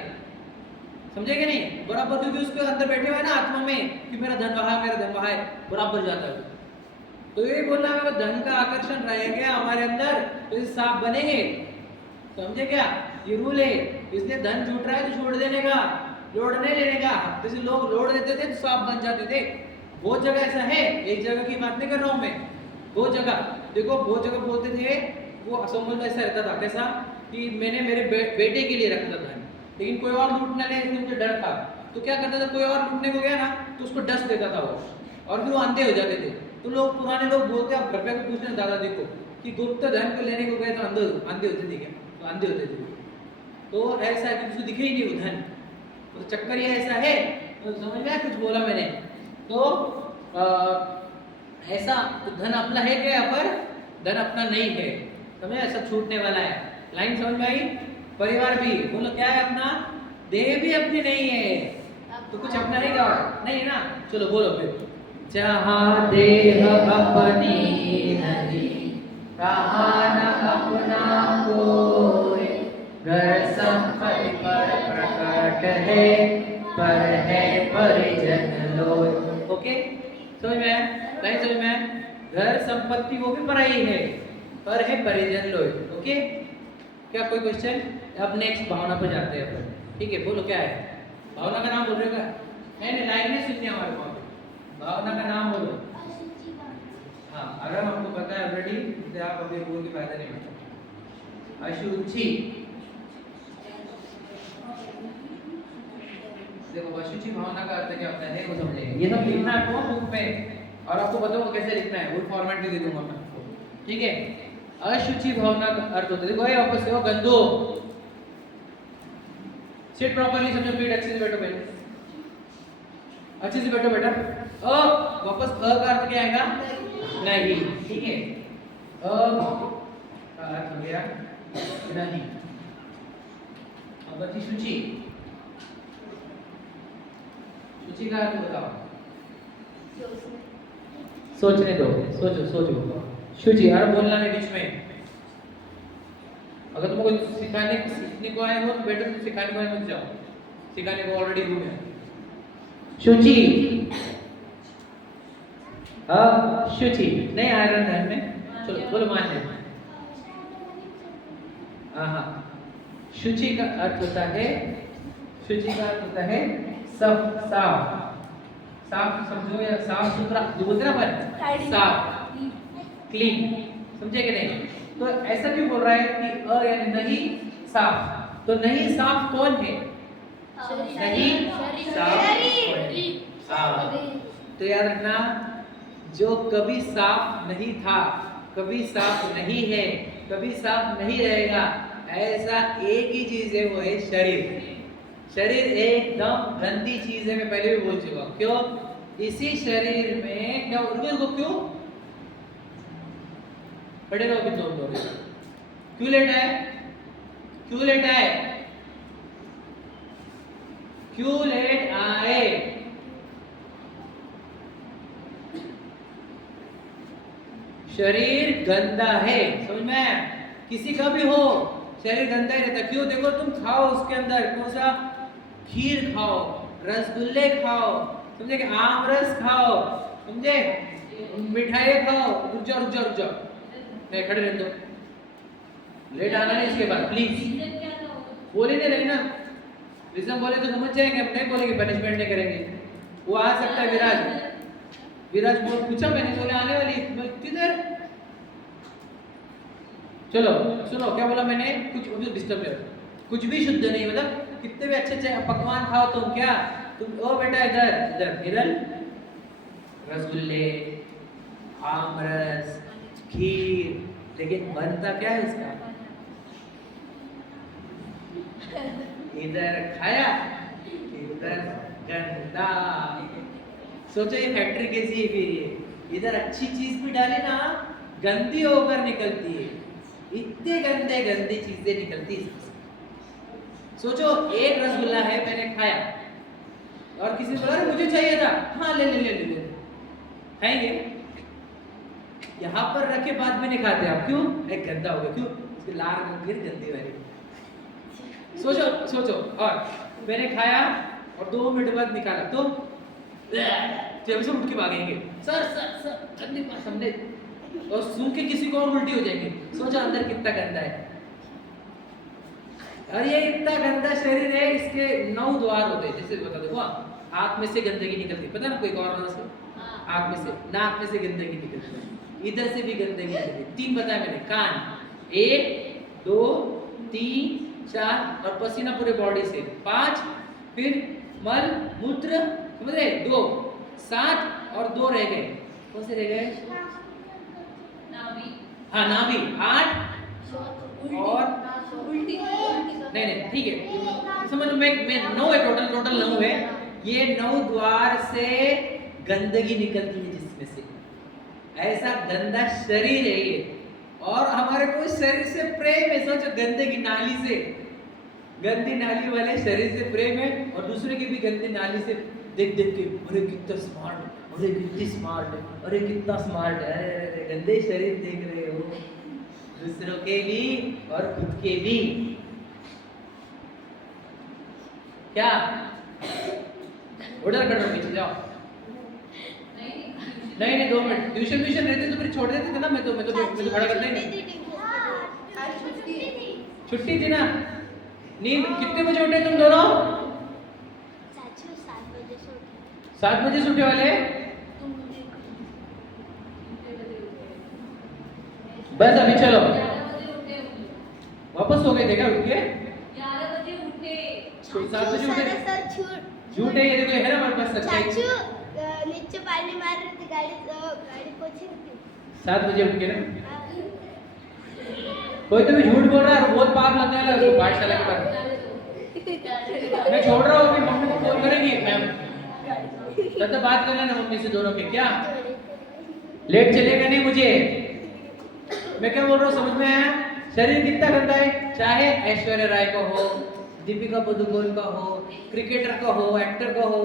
समझे कि नहीं? बराबर, क्योंकि उसके अंदर बैठे हुए ना आत्मा में कि मेरा धन वहां है, मेरा धन वहां है, बराबर जाता है। तो ये बोलना है, धन का आकर्षण रहेगा हमारे अंदर तो ये सांप बनेंगे। समझे क्या? ये रूल है। इसलिए धन छूट रहा है तो छोड़ देने का, लोड नहीं लेने का। जैसे लोग लोड देते थे तो सांप बन जाते थे। बहुत जगह ऐसा है, एक जगह की बात नहीं कर रहा हूं मैं, बहुत जगह देखो, बहुत जगह बोलते थे, वो असंभव ऐसा रहता था। कैसा कि मैंने मेरे बेटे के लिए रखा था धन, लेकिन कोई और लूट ना ले, इसलिए मुझे डर था। तो क्या करता था, कोई और लूटने को गया ना तो उसको डस देता था वो, और फिर वो अंधे हो जाते थे। तो लोग, पुराने लोग बोलते, आप घर पे पूछते हैं दादा देखो कि गुप्त धन को लेने को गए तो अंधे होते थे क्या? तो अंधे होते थे। तो ऐसा है कि उसको दिखे ही नहीं वो धन, तो चक्कर ये ऐसा है, तो समझ में आया कुछ बोला मैंने? तो ऐसा तो धन अपना है क्या? यहाँ पर धन अपना नहीं है, समझे? ऐसा छूटने वाला है। लाइन समझ में आई? परिवार भी बोलो क्या है अपना? देह भी अपनी नहीं है, तो कुछ अपना है क्या? नहीं है ना? चलो बोलो फिर। जहाँ देह अपनी नहीं, कहाँ न अपना कोई, घर संपत्ति पर प्रकट है, पर है परिजन लोय। ओके, समझ में आया? नहीं समझ में आया? घर संपत्ति वो भी पराई है, पर है परिजन लोय। ओके, क्या कोई क्वेश्चन? अब नेक्स्ट भावना पर जाते हैं अपन, ठीक है? बोलो क्या है भावना का नाम? बोल रहे हो क्या? नहीं, लाइन नहीं सुननी हमारे को। भावना का नाम बोलो। अशुचि भावना। हाँ, अगर हमको पता है ऑलरेडी तो आप अभी बोल के फायदा नहीं होता। अशुचि, देखो अशुचि भावना का अर्थ क्या होता है वो समझेंगे। ये सब लिखना है आपको बुक में, और आपको बताऊंगा कैसे लिखना है, वो फॉर्मेट भी दे दूंगा मैं आपको, ठीक है? अशुचि भावना का अर्थ होता है, देखो ये वापस से गंदो। सिट प्रॉपर्ली, समझो, पीठ अच्छे से बैठो पहले, अच्छे से बैठो बेटा। वापस अ का अर्थ क्या आएगा? नहीं, ठीक है? अ का अर्थ हो गया नहीं। अब बची शुचि। शुचि का अर्थ बताओ। सोचने दो, सोचो। शुचि, और बोलना नहीं बीच में। अगर तुमको सीखने को आए हो तो बेटा तुम सिखाने को मत जाओ, सिखाने को ऑलरेडी रूम है। शुचि, शुचि नहीं आ रहा ध्यान में, चलो बोलो मान ले। हाँ, शुचि का अर्थ होता है, शुचि का अर्थ होता है साफ, साफ समझो, या साफ सुथरा जो बोलते ना अपन, साफ, क्लीन, समझे कि नहीं? तो ऐसा क्यों बोल रहा है कि अ यानी नहीं साफ? तो नहीं साफ कौन है? नहीं साफ, तो याद रखना, जो कभी साफ नहीं था, कभी साफ नहीं है, कभी साफ नहीं रहेगा, ऐसा एक ही चीज है, वो है शरीर। शरीर एकदम गंदी चीज है, मैं पहले भी बोल चुका हूं। क्यों? इसी शरीर में क्या क्यों खड़े रहो भी तुम लोग? क्यों लेटा है? क्यों लेट आए? क्यों लेट आए? शरीर गंदा है, समझ में? किसी का भी हो शरीर गंदा ही रहता। क्यों? देखो तुम खाओ उसके अंदर कौन सा, खीर खाओ, रसगुल्ले खाओ, समझे? कि आम रस खाओ, समझे? मिठाई खाओ। रुक जाओ, खड़े रहने दो, लेट आना नहीं इसके बाद प्लीज। बोले नहीं रही ना, रीजन बोले तो समझ जाएंगे, हम नहीं बोलेंगे, पनिशमेंट नहीं करेंगे। वो आ सकता है विराज बोल पूछा मैंने, बोले आने वाली, किधर? चलो सुनो क्या बोला मैंने, कुछ डिस्टर्ब नहीं, कुछ भी शुद्ध नहीं, मतलब कितने भी अच्छे पकवान खाओ तुम, क्या तुम ओ बेटा इधर रसगुल्ले, आमरस, खीर, लेकिन बनता क्या है उसका? इधर खाया, इधर गंदा। सोचो ये फैक्ट्री कैसी है फिर, ये इधर अच्छी चीज भी डाले ना, गंदी होकर निकलती है, इतने गंदी चीजें निकलती है। सोचो एक रसगुल्ला है, मैंने खाया और किसी ने बोला मुझे चाहिए था, हाँ ले खाएंगे, यहाँ पर रखे बाद में नहीं खाते आप, क्यों? एक गंदा हो गया, क्यों? उसकी लार गंदी वाली। सोचो और मैंने खाया और 2 मिनट बाद निकाला तो जब से उठ के भागेंगे, सर गंदी बात समझे, और सूंघ के किसी को और उल्टी हो जाएंगे। सोचो अंदर कितना गंदा है, और ये इतना गंदा शरीर है, इसके 9 द्वार होते हैं। जैसे बता दो, आँख में से गंदगी निकलती, पता ना कोई कॉर्नर से, आँख में से, नाक में से गंदगी निकलती, इधर से भी गंदगी निकलती। 3 बताया मैंने, कान 1 2 3 4 और पसीना पूरे बॉडी से 5, फिर मल मूत्र, समझ रहे? 2 7 और 2 रह गए, कौन से रह गए? नाभि, हाँ नाभि 8 और उल्टी नहीं ठीक है, समझ लो, मैं 9 है, टोटल 9 है। ये 9 द्वार से गंदगी निकलती है जिसमें से, ऐसा गंदा शरीर है ये। और हमारे को इस शरीर से प्रेम है, सोचो, गंदगी नाली से, गंदी नाली वाले शरीर से प्रेम है, और दूसरे की भी गंदी नाली से देख देख के, अरे कितना स्मार्ट, अरे कितनी स्मार्ट, अरे कितना स्मार्ट है, अरे गंदे शरीर देख रहे हो, दूसरों के भी और खुद के भी। क्या ऑर्डर कर रहे हो? पीछे जाओ। नहीं 2 मिनट, ट्यूशन रहते तो फिर छोड़ देते थे ना, मैं तो खड़ा करता ही नहीं। छुट्टी थी ना। नींद कितने बजे उठे तुम दोनों? 7 बजे से उठे वाले। बस अभी चलो, वापस हो गए थे क्या उठ के? 11 बजे उठे। 7 बजे उठे, झूठ है ये, देखो है ना हमारे पास सच्चाई। नीचे पानी मार रहे थे, गाड़ी पोछी थी। 7 बजे उठ के ना, कोई तो भी झूठ बोल रहा है, बहुत पाप लगने वाला है उसको पाठशाला के बाद। मैं छोड़ रहा हूँ, अभी मम्मी को फोन करेंगी मैम, तब तक बात कर लेना मम्मी से दोनों के। क्या लेट चलेगा नहीं मुझे? मैं क्या बोल रहा हूँ समझ में आया? शरीर कितना गंदा है, चाहे ऐश्वर्या राय का हो, दीपिका पादुकोण का हो, क्रिकेटर का हो, एक्टर का हो,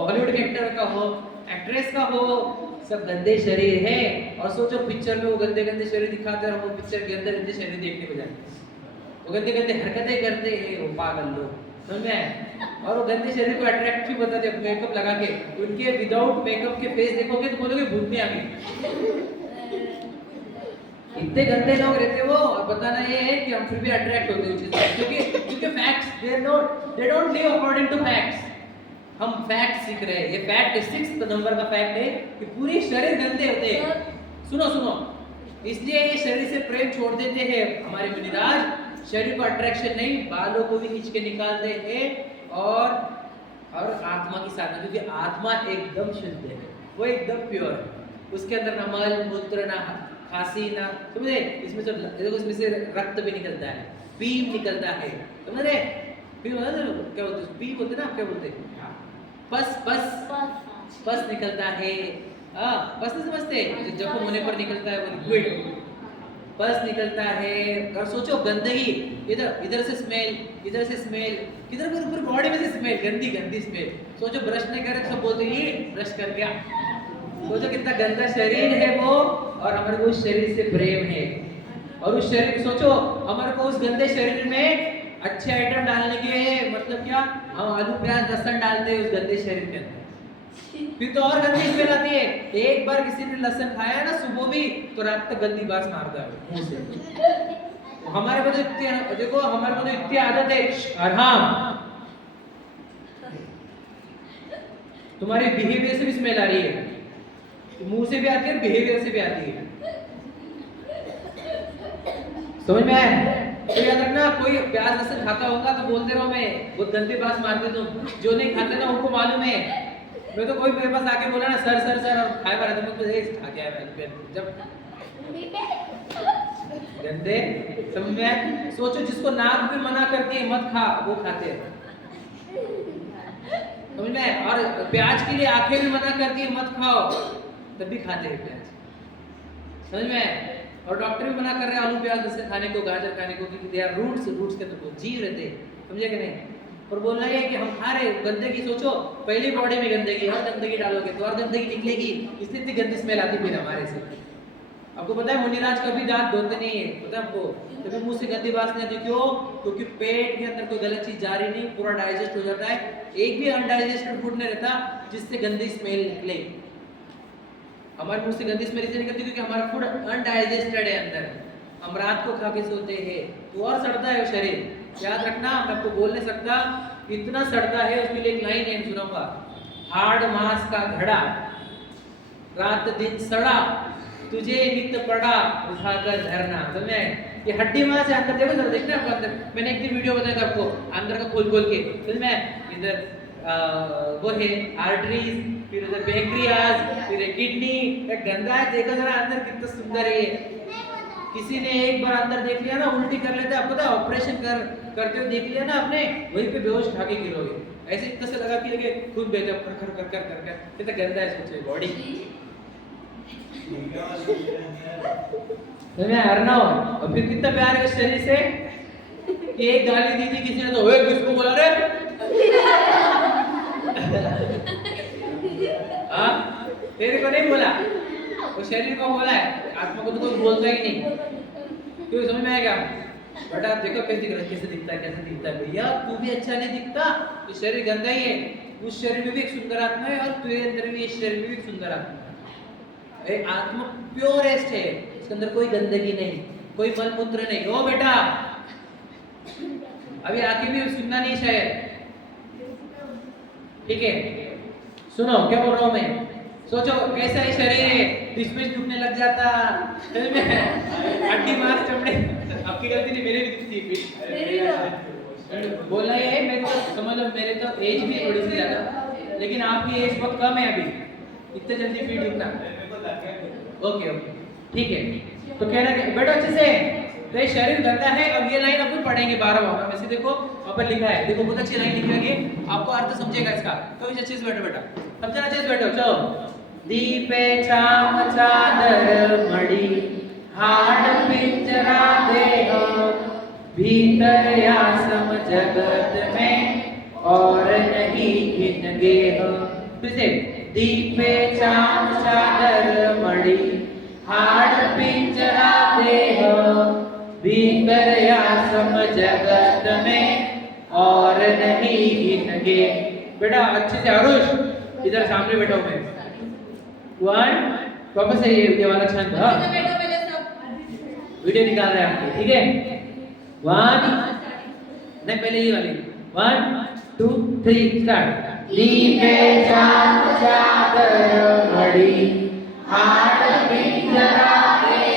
हॉलीवुड के एक्टर का हो, एक्ट्रेस का हो, सब गंदे शरीर है। और सोचो पिक्चर में वो गंदे शरीर दिखाते रहो, पिक्चर के अंदर गंदे शरीर देखने को जाते, वो गंदे हरकतें करते हैं वो पागल लोग, समझ में आया? और वो गंदे शरीर को अट्रैक्टिव बताते हैं मेकअप लगा के, उनके विदाउट मेकअप के फेस देखोगे तो बोलोगे भूतनी आ गई। इतने गंदे लोग रहते वो, और बताना ये है कि हम फिर भी अट्रैक्ट होते हैं उस चीज से, क्योंकि facts they don't live according to facts. हम फैक्ट सीख रहे हैं, ये फैक्ट 6th नंबर का फैक्ट है कि पूरे शरीर गंदे होते हैं। सुनो, इसलिए ये शरीर से प्रेम छोड़ देते हैं हमारे मुनिराज, शरीर को अट्रैक्शन नहीं, बालों को भी खींच के निकालते हैं, और आत्मा की साधना, क्योंकि आत्मा एकदम शुद्ध है, वो एकदम प्योर है, उसके अंदर न मल मूत्र ना खांसी ना, समझे? इसमें से देखो, इसमें से रक्त भी निकलता है, पीप निकलता है, समझ रहे? पीप क्या बोलते हैं? पीप बोलते ना, आप क्या बोलते हैं? पस निकलता है। पस नहीं समझते? जख्म होने पर निकलता है वो लिक्विड, पस निकलता है। और सोचो गंदगी, इधर से स्मेल, इधर से स्मेल, किधर पूरी बॉडी में से स्मेल, गंदी स्मेल। सोचो ब्रश नहीं करे तो सब बोलते ये ब्रश कर गया। सोचो कितना गंदा शरीर है वो, और हमारे को उस शरीर से प्रेम है। और उस शरीर, सोचो हमारे को उस गंदे शरीर में अच्छे आइटम डालने के, मतलब क्या, हम आलू प्याज लहसुन डालते हैं उस गंदे शरीर के अंदर, फिर तो और गंदी स्मेल आती है। एक बार किसी ने लहसुन खाया ना सुबह भी, तो रात तक गंदी बात मारता है मुंह से। हमारे को तो इतनी, देखो हमारे को तो इतनी आदत है, आराम, तुम्हारे बिहेवियर से भी स्मेल आ रही है, मुंह से भी आती है, बिहेवियर से भी आती है, समझ में आया? तो याद रखना, कोई प्याज लहसुन खाता होगा तो बोलते रहो मैं बहुत गंदी बात मारते तुम, जो नहीं खाते ना उनको मालूम है। मैं तो कोई मेरे पास आके बोला ना सर और खाए बार तो मुझे खा के आया, जब गंदे, समझ में आया? सोचो जिसको नाक भी मना करती है मत खा, वो खाते हैं, समझ में आया? और प्याज के लिए आंखें भी मना करती है मत खाओ, तब भी खाते हैं प्याज, समझ में आया? और डॉक्टर भी मना कर रहे हैं आलू प्याज लहसुन खाने को, गाजर खाने को, क्योंकि दे आर रूट्स के तो जीव रहते हैं, समझे कि नहीं? और बोलना है कि हम खा रहे गंदगी, सोचो पहली बॉडी में गंदगी, और गंदगी डालोगे तो और गंदगी निकलेगी, इसलिए इतनी गंदी स्मेल आती फिर हमारे से। आपको पता है मुनिराज कभी दांत धोते नहीं है, पता है आपको? कभी मुंह से गंदी बात नहीं आती, क्यों? क्योंकि पेट के अंदर कोई गलत चीज जा रही नहीं, पूरा डाइजेस्ट हो जाता है, एक भी अनडाइजेस्टेड फूड नहीं रहता जिससे गंदी स्मेल निकले। हमारे मुंह से गंदी स्मेल इसलिए निकलती क्योंकि हमारा फूड अनडाइजेस्टेड है अंदर, हम रात को खा के सोते हैं तो और सड़ता है वो शरीर। याद रखना, मैं आपको बोल नहीं सकता इतना सड़ता है, उसके लिए एक लाइन है सुनाऊंगा, हाड़ मांस का घड़ा रात दिन सड़ा, तुझे नित पड़ा उठाकर धरना। समझे? ये हड्डी मांस है अंदर, देखो जरा, देखना आपको अंदर, मैंने एक दिन वीडियो बताया था आपको, अंदर का खोल के, समझ में? इधर वो है आर्टरीज, फिर उधर पैंक्रियाज, फिर किडनी, गंदा है, देखो जरा अंदर कितना सुंदर है, किसी ने एक बार अंदर देख लिया ना, उल्टी कर लेते हैं, आपको पता है ऑपरेशन करते हुए देख लिया ना आपने, वहीं पे बेहोश ठाके गिरोगे। ऐसे इतना से लगा कि लगे खून बहता कर कर कर कर कर कर, कितना गंदा है सोचिए बॉडी। तो मैं हरना हूं, और फिर कितना प्यार है उस शरीर से कि एक गाली दी थी किसी ने तो ओए किसको बोला रे। हाँ तेरे को नहीं बोला, वो शरीर को बोला है, आत्मा को तो कोई बोलता ही नहीं। क्यों समझ में आएगा बेटा? देखो कैसे दिखता है, कैसे दिखता है। भैया तू भी अच्छा नहीं दिखता, ये शरीर गंदा ही है। उस शरीर में भी एक सुंदर आत्मा है और तेरे अंदर भी इस शरीर में भी एक सुंदर आत्मा है। एक आत्मा प्योरेस्ट है, इसके अंदर कोई गंदगी नहीं, कोई मल मूत्र नहीं। ओ बेटा अभी आके भी सुनना नहीं शायद, ठीक है? सुनो क्या बोल रहा हूँ मैं। सोचो कैसा है शरीर है, डिस्मिस दुखने लग जाता, हड्डी मांस चमड़े। आपकी गलती नहीं, मेरी भी दिखती बोलना ये है। मेरे तो समझ लो, मेरे तो एज भी थोड़ी सी ज्यादा, लेकिन आपकी एज बहुत कम है अभी, इतने जल्दी पीठ दुखना। ओके ओके ठीक है। तो कहना क्या बेटा अच्छे से, तो ये शरीर गंदा है। अब ये लाइन अपन पढ़ेंगे 12 भाग में। वैसे देखो ऊपर लिखा है, देखो बहुत अच्छी लाइन लिखी है, आपको अर्थ समझेगा इसका। तो अच्छे से बैठो बेटा, समझना अच्छे से बैठो। चलो दीपे छाम चादर मड़ी, हाड़ पिंजरा देह, भीतर या सम जगत में और नहीं घिन गेह। फिर से दीपे छाम चादर मड़ी, हाड़ पिंजरा देह, भीतर या सम जगत में और नहीं घिन गेह। बेटा अच्छे से आरुष इधर सामने बैठा हूं मैं। वन वापस से ये वाला छंद, हाँ वीडियो निकाल रहे हैं आपके, ठीक है? वन नहीं पहले ये वाली, 1 2 3 स्टार्ट। दीपे छाम चादर मड़ी, हाड़ पिंजरा देह,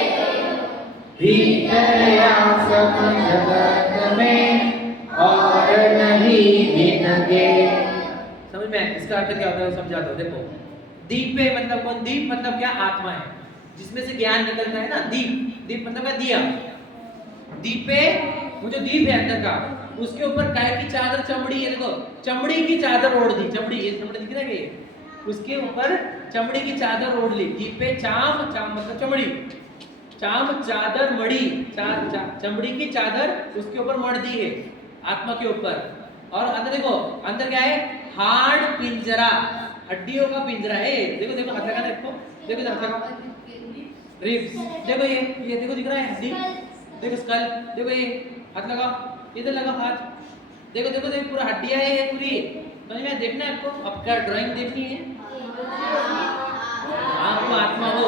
भीतर या सम जगत में और नहीं घिन गेह। समझ में इसका अर्थ क्या होता है समझाता हूं। देखो दीपे मतलब कौन? दीप मतलब क्या? आत्मा है, जिसमें से ज्ञान निकलता है ना। दीप, दीप मतलब क्या? दिया। दीपे वो जो दीप है अंदर का, उसके ऊपर काय की चादर, चमड़ी है, देखो चमड़ी की चादर ओढ़ दी। चमड़ी, ये चमड़ी दिख रहा है क्या? उसके ऊपर चमड़ी की चादर ओढ़ ली। दीपे चाम, चाम मतलब चमड़ी, चाम चादर मड़ी, चमड़ी की चादर उसके ऊपर मड़ दी है आत्मा के ऊपर। और अंदर देखो, अंदर क्या है? हाड़ पिंजरा, हड्डियों का पिंजरा है। देखो देखो हाथ लगा, देखो देखो हाथ लगा, रिब्स देखो, ये देखो दिख रहा है हड्डी, देखो स्कल, देखो ये हाथ लगा, इधर लगा हाथ, देखो देखो देखो पूरा हड्डियां है ये पूरी। समझ में देखना है आपको? आपका ड्राइंग देखनी है आपको। आत्मा वो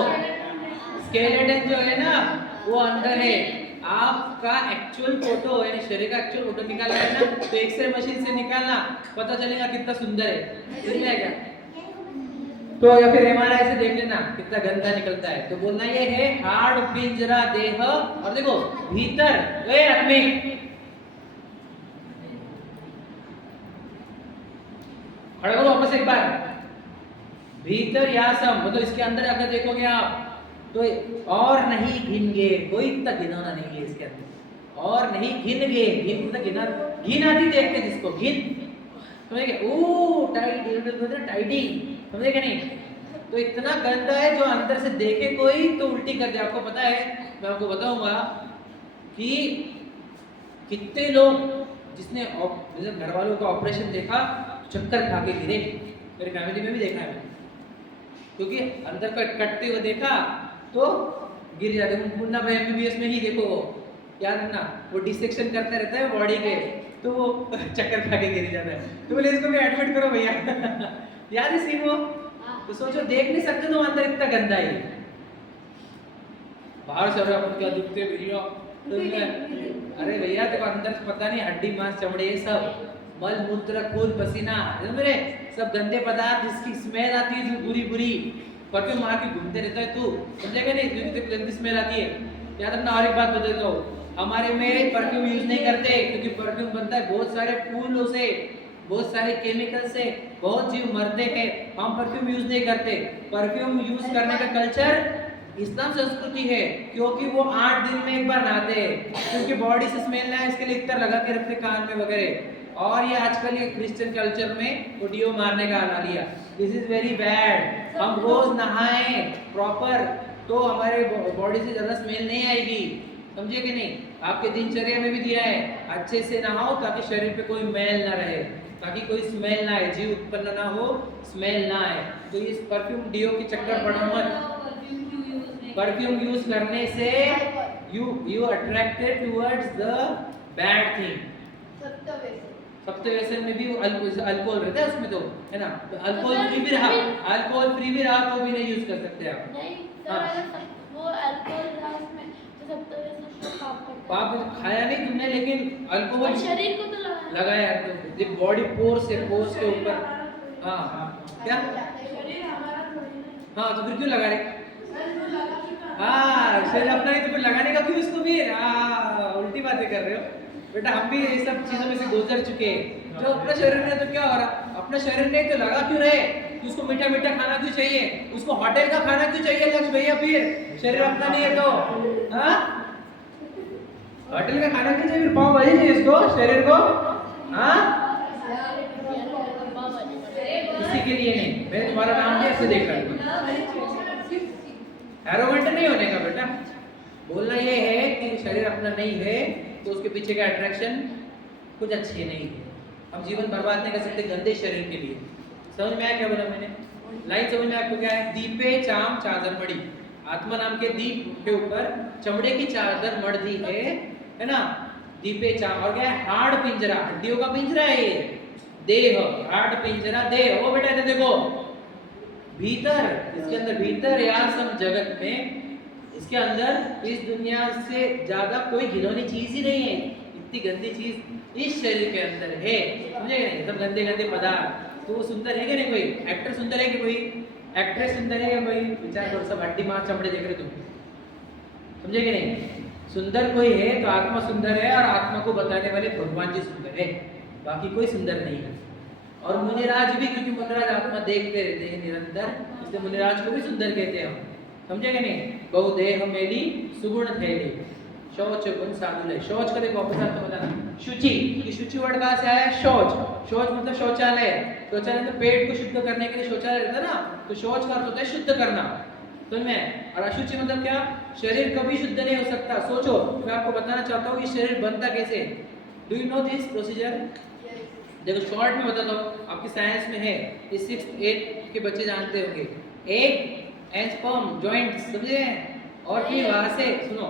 स्केलेटन जो है ना वो अंदर है। आपका एक्चुअल फोटो यानी शरीर का एक्चुअल फोटो निकालना है ना, तो एक्सरे मशीन से निकालना, पता चलेगा कितना सुंदर है, समझ में आएगा? तो या फिर एमआरआई से देख लेना कितना गंदा निकलता है। तो बोलना ये है हाड़ पिंजरा देह, और देखो भीतर वे आत्मे, खड़ा करो वापस एक बार। भीतर या सम मतलब इसके अंदर अगर देखोगे आप तो और नहीं घिन गे, कोई इतना घिनौना नहीं है इसके अंदर, और नहीं घिन गे। घिन मतलब घिना, घिन आती देखते जिसको घिन, समझे? ओ टाइडी, समझे क्या नहीं? तो इतना गंदा है जो अंदर से देखे कोई तो उल्टी कर दे। आपको पता है, मैं आपको बताऊंगा कि कितने लोग जिसने घर वालों का ऑपरेशन देखा चक्कर खा के गिरे। मेरी फैमिली में भी देखा है मैंने, क्योंकि अंदर का कटते हुए देखा तो गिर जाते। मुन्ना भाई एमबीबीएस में ही देखो, याद रखना, वो डिसेक्शन करता रहता है बॉडी के, तो वो चक्कर खा के गिर जाता है। तो बोले इसको भी एडमिट करो भैया। याद है सीन वो? तो सोचो देख नहीं सकते तो अंदर इतना गंदा है। बाहर से अपन क्या दिखते भैया, अरे भैया देखो अंदर पता नहीं हड्डी मांस चमड़े ये सब मल मूत्र खून पसीना मेरे सब गंदे पदार्थ, जिसकी स्मेल आती है जो बुरी बुरी, परफ्यूम मार के घूमते रहता है तू, समझेगा नहीं? जो गंदी स्मेल आती है। याद रखना। और एक बात बताता हूँ, हमारे में परफ्यूम यूज नहीं करते, क्योंकि परफ्यूम बनता है बहुत सारे फूलों से, बहुत सारे केमिकल से, बहुत जीव मरते हैं। हम परफ्यूम यूज नहीं करते। परफ्यूम यूज करने का कल्चर इस्लाम संस्कृति है, क्योंकि वो 8 दिन में एक बार नहाते हैं, क्योंकि बॉडी से स्मेल ना है इसके लिए इत्र लगा के रखते कान में वगैरह। और ये आजकल ये क्रिश्चियन कल्चर में ऑडियो मारने का ला लिया। This is very bad. हम रोज नहाएं प्रॉपर तो हमारे बॉडी से ज्यादा स्मेल नहीं आएगी, समझे कि नहीं। आपके दिनचर्या में भी दिया है, अच्छे से नहाओ ताकि शरीर पे कोई मैल ना रहे, ताकि कोई स्मेल ना आए, जीव उत्पन्न ना हो, स्मेल ना आए। तो इस परफ्यूम डिओ के चक्कर पड़ो मत। परफ्यूम यूज करने से you attracted towards the bad thing. सप्त व्यसन में भी अल्कोहल रहता है उसमें, तो है ना। तो अल्कोहल फ्री भी रहा तो भी नहीं यूज कर सकते आप। नहीं हाँ। वो अल्कोहल रहा उसमें तो सब तो वैसे तो पाप खाया नहीं तुमने, लेकिन अल्कोहल शरीर को तो लगाया है, तो बॉडी पोर्स के ऊपर। हाँ क्या, हाँ तो फिर क्यों लगा रहे? हाँ शरीर अपना ही तो फिर लगाने का क्यों इसको भी? उल्टी बातें कर रहे हो बेटा। हम भी ये सब चीजों में से गुजर चुके हैं। जो अपना शरीर नहीं तो क्या हो रहा, अपना शरीर नहीं तो लगा क्यों रहे? उसको मीठा मीठा खाना क्यों चाहिए? उसको होटल का खाना क्यों चाहिए लक्ष्य भैया? फिर शरीर अपना नहीं है तो हाँ होटल का खाना क्यों चाहिए? पाव भाजी चाहिए इसको शरीर को। हाँ किसी के लिए नहीं। मैं तुम्हारा नाम भी ऐसे देख रहा हूँ। एरोगेंट नहीं होने का बेटा, बोलना ये है कि शरीर अपना नहीं है तो उसके पीछे का अट्रैक्शन कुछ अच्छे नहीं है। हम जीवन बर्बाद नहीं कर सकते गंदे शरीर के लिए। समझ में आया क्या बोला मैंने? लाइन समझ में आपको क्या है? दीपे चाम चादर मड़ी। आत्मा नाम के दीप के ऊपर चमड़े की चादर मड़ दी है ना। दीपे चाम और क्या है? हाड़ पिंजरा, हड्डियों का पिंजरा है ये। देह, हाड़ पिंजरा देह। ओ बेटा इधर देखो, भीतर, इसके अंदर भीतर यार सब जगत में, इसके अंदर इस दुनिया से ज्यादा कोई घिनौनी चीज ही नहीं है। इतनी गंदी चीज इस शरीर के अंदर है, समझे नहीं? सब गंदे गंदे पदार्थ। तो वो सुंदर है कि नहीं? कोई एक्टर सुंदर है कि कोई एक्ट्रेस सुंदर है? कोई विचार करो, सब हड्डी मार चमड़े देख रहे तुम, समझे कि नहीं? सुंदर कोई है तो आत्मा सुंदर है, और आत्मा को बताने वाले भगवान जी सुंदर है, बाकी कोई सुंदर नहीं है। और मुनिराज भी, क्योंकि मुनिराज आत्मा देखते रहते हैं निरंतर, इसलिए मुनिराज को भी सुंदर कहते हैं हम, समझे कि नहीं? बहुदेह मेली सुगुण थैली, शौच गुण साधुले। शौच का देखो ऑपोजिट होता है शुचि। ये शुचि वर्ड कहाँ से आया? शौच। शौच मतलब शौचालय। शौचालय तो पेट को शुद्ध करने के लिए शौचालय रहता है ना, तो शौच का अर्थ होता है शुद्ध करना, समझ में? और अशुचि मतलब क्या? शरीर कभी शुद्ध नहीं हो सकता। सोचो, मैं आपको बताना चाहता हूँ ये शरीर बनता कैसे। Do you know this procedure? देखो शॉर्ट में बताता हूँ, आपकी साइंस में है, इस 6th 8th के बच्चे जानते होंगे। एग एंड स्पर्म जॉइंट, समझे? और फिर वहां से सुनो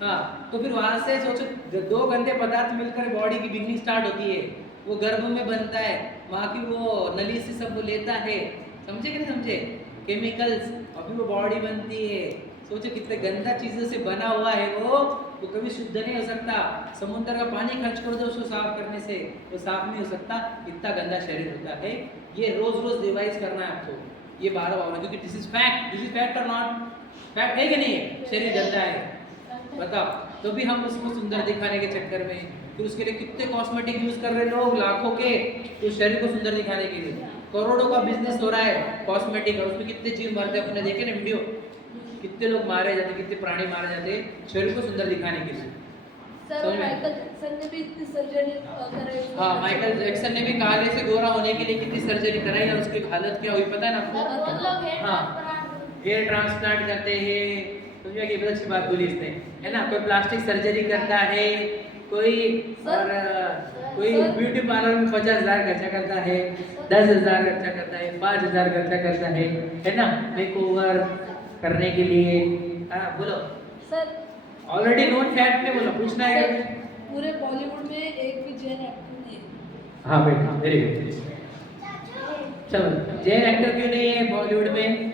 हाँ, तो फिर वहां से सोचो दो गंदे पदार्थ मिलकर बॉडी की बिगनिंग स्टार्ट होती है। वो गर्भ में बनता है, वहां की वो नली से सब वो लेता है, समझे कि नहीं समझे? केमिकल्स, और फिर वो बॉडी बनती है। सोचो कितने गंदा चीजों से बना हुआ है वो कभी शुद्ध नहीं हो सकता। समुद्र का पानी खर्च कर दो उसको साफ करने से, वो साफ नहीं हो सकता, इतना गंदा शरीर होता है। ये रोज रोज रिवाइज करना है आपको, ये बार बार, क्योंकि this is fact. This is fact और नॉट फैक्ट, है कि नहीं? शरीर गंदा है, बताओ। तो भी हम उसको सुंदर दिखाने के चक्कर में, तो उसके लिए कितने कॉस्मेटिक यूज कर रहे लोग, लाखों के, तो शरीर को सुंदर दिखाने के लिए करोड़ों का बिजनेस हो रहा है कॉस्मेटिक, और उसमें कितने जीव मरते हैं, अपने देखे ना वीडियो, कितने लोग मारे जाते, कितने प्राणी मारे जाते शरीर को सुंदर दिखाने के लिए। सर माइकल जैक्सन ने भी इतनी सर्जरी कराई। हाँ, माइकल जैक्सन ने भी काले से गोरा होने के लिए कितनी सर्जरी कराई, और उसकी हालत क्या हुई पता है ना आपको? हाँ, हेयर ट्रांसप्लांट करते हैं, समझिए कि बहुत अच्छी बात बोली इसने, है ना? कोई प्लास्टिक सर्जरी करता है, कोई और कोई ब्यूटी पार्लर में 50,000 खर्चा करता है, 10,000 खर्चा करता है, 5,000 खर्चा करता है ना, मेकओवर करने के लिए। हाँ बोलो सर, ऑलरेडी नोन फैक्ट में बोलो, पूछना है पूरे बॉलीवुड में एक भी जैन एक्टर नहीं है। हाँ बेटा, वेरी गुड। चलो, जैन एक्टर क्यों नहीं है बॉलीवुड में?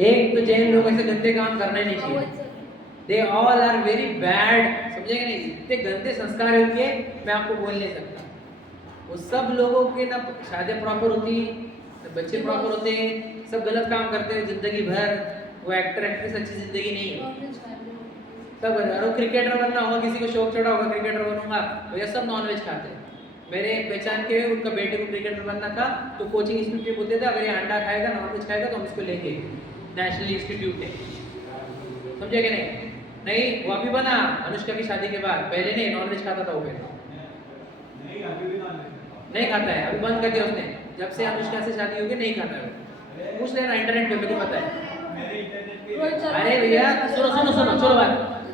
एक तो जैन लोग ऐसे गंदे काम करना ही नहीं चाहिए। They all are very bad, समझे कि नहीं? इतने गंदे संस्कार है उनके, मैं आपको बोल नहीं सकता। वो सब लोगों के ना शादी प्रॉपर होती है, बच्चे प्रॉपर होते हैं, सब गलत काम करते हैं जिंदगी भर। वो एक्टर एक्ट्रेस अच्छी जिंदगी नहीं है सब। और क्रिकेटर बनना होगा, किसी को शौक चढ़ा होगा क्रिकेटर बनूंगा, तो ये सब नॉनवेज खाते हैं। मेरे पहचान के उनका बेटे को क्रिकेटर बनना था, तो कोचिंग इंस्टीट्यूट के बोलते थे अगर ये अंडा खाएगा, नॉनवेज खाएगा तो हम इसको लेंगे। नेशनल इंस्टीट्यूट है, समझे कि नहीं? नहीं, वो अभी बना अनुष्का की शादी के बाद, पहले नहीं, नॉनवेज खाता था वो पहले। नहीं खाता है, अभी बंद कर दिया उसने, जब से अनुष्का से शादी हो गई नहीं खाता है। पूछ लेना इंटरनेट पे, मुझे पता है। अरे भैया सुनो सुनो सुनो, चलो बात,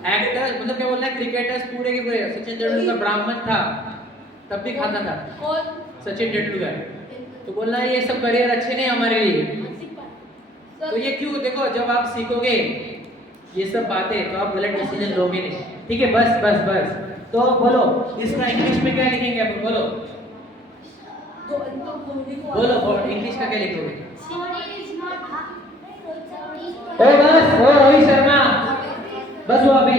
एक्टर मतलब क्या बोलना है, क्रिकेटर्स पूरे के पूरे, सचिन तेंदुलकर ब्राह्मण था तब भी खाता था, सचिन तेंदुलकर। तो बोलना ये सब करियर अच्छे नहीं हमारे लिए। तो ये क्यों, देखो जब आप सीखोगे ये सब बातें तो आप गलत डिसीजन लोगे नहीं, ठीक है? बस बस बस, तो बोलो इसका इंग्लिश में क्या लिखेंगे आप, बोलो बोलो, इंग्लिश का क्या लिखोगे? ओ बस, ओ रवि शर्मा, बस वो अभी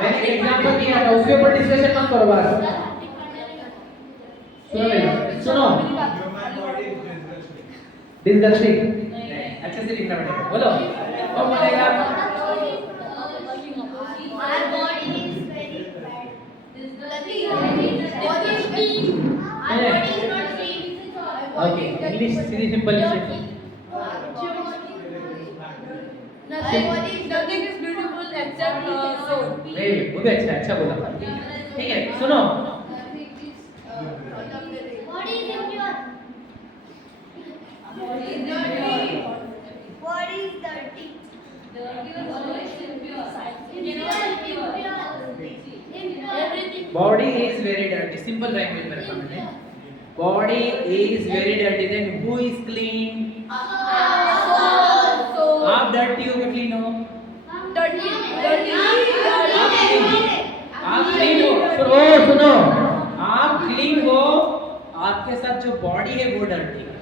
मैंने एग्जांपल दिया था, उसके ऊपर डिस्कशन मत करो बात। सुनो बेटा, सुनो, डिस्गस्टिंग अच्छे से लिखना बेटा, बोलो कौन बोलेगा? Our body is very bad. Our body is not clean. Okay, English Sidhi simple लिखो। Nothing is beautiful except soul. नहीं, वो भी अच्छा बोला, ठीक है? सुनो, Body is impure. Body is dirty. Body is dirty. Body is very dirty, simple language में रखा मैंने, body is very dirty, then who is clean? आप डर्टी हो कि क्लीन हो? आप क्लीन हो, सुनो, आप क्लीन हो, आपके साथ जो बॉडी है वो डर्टी है,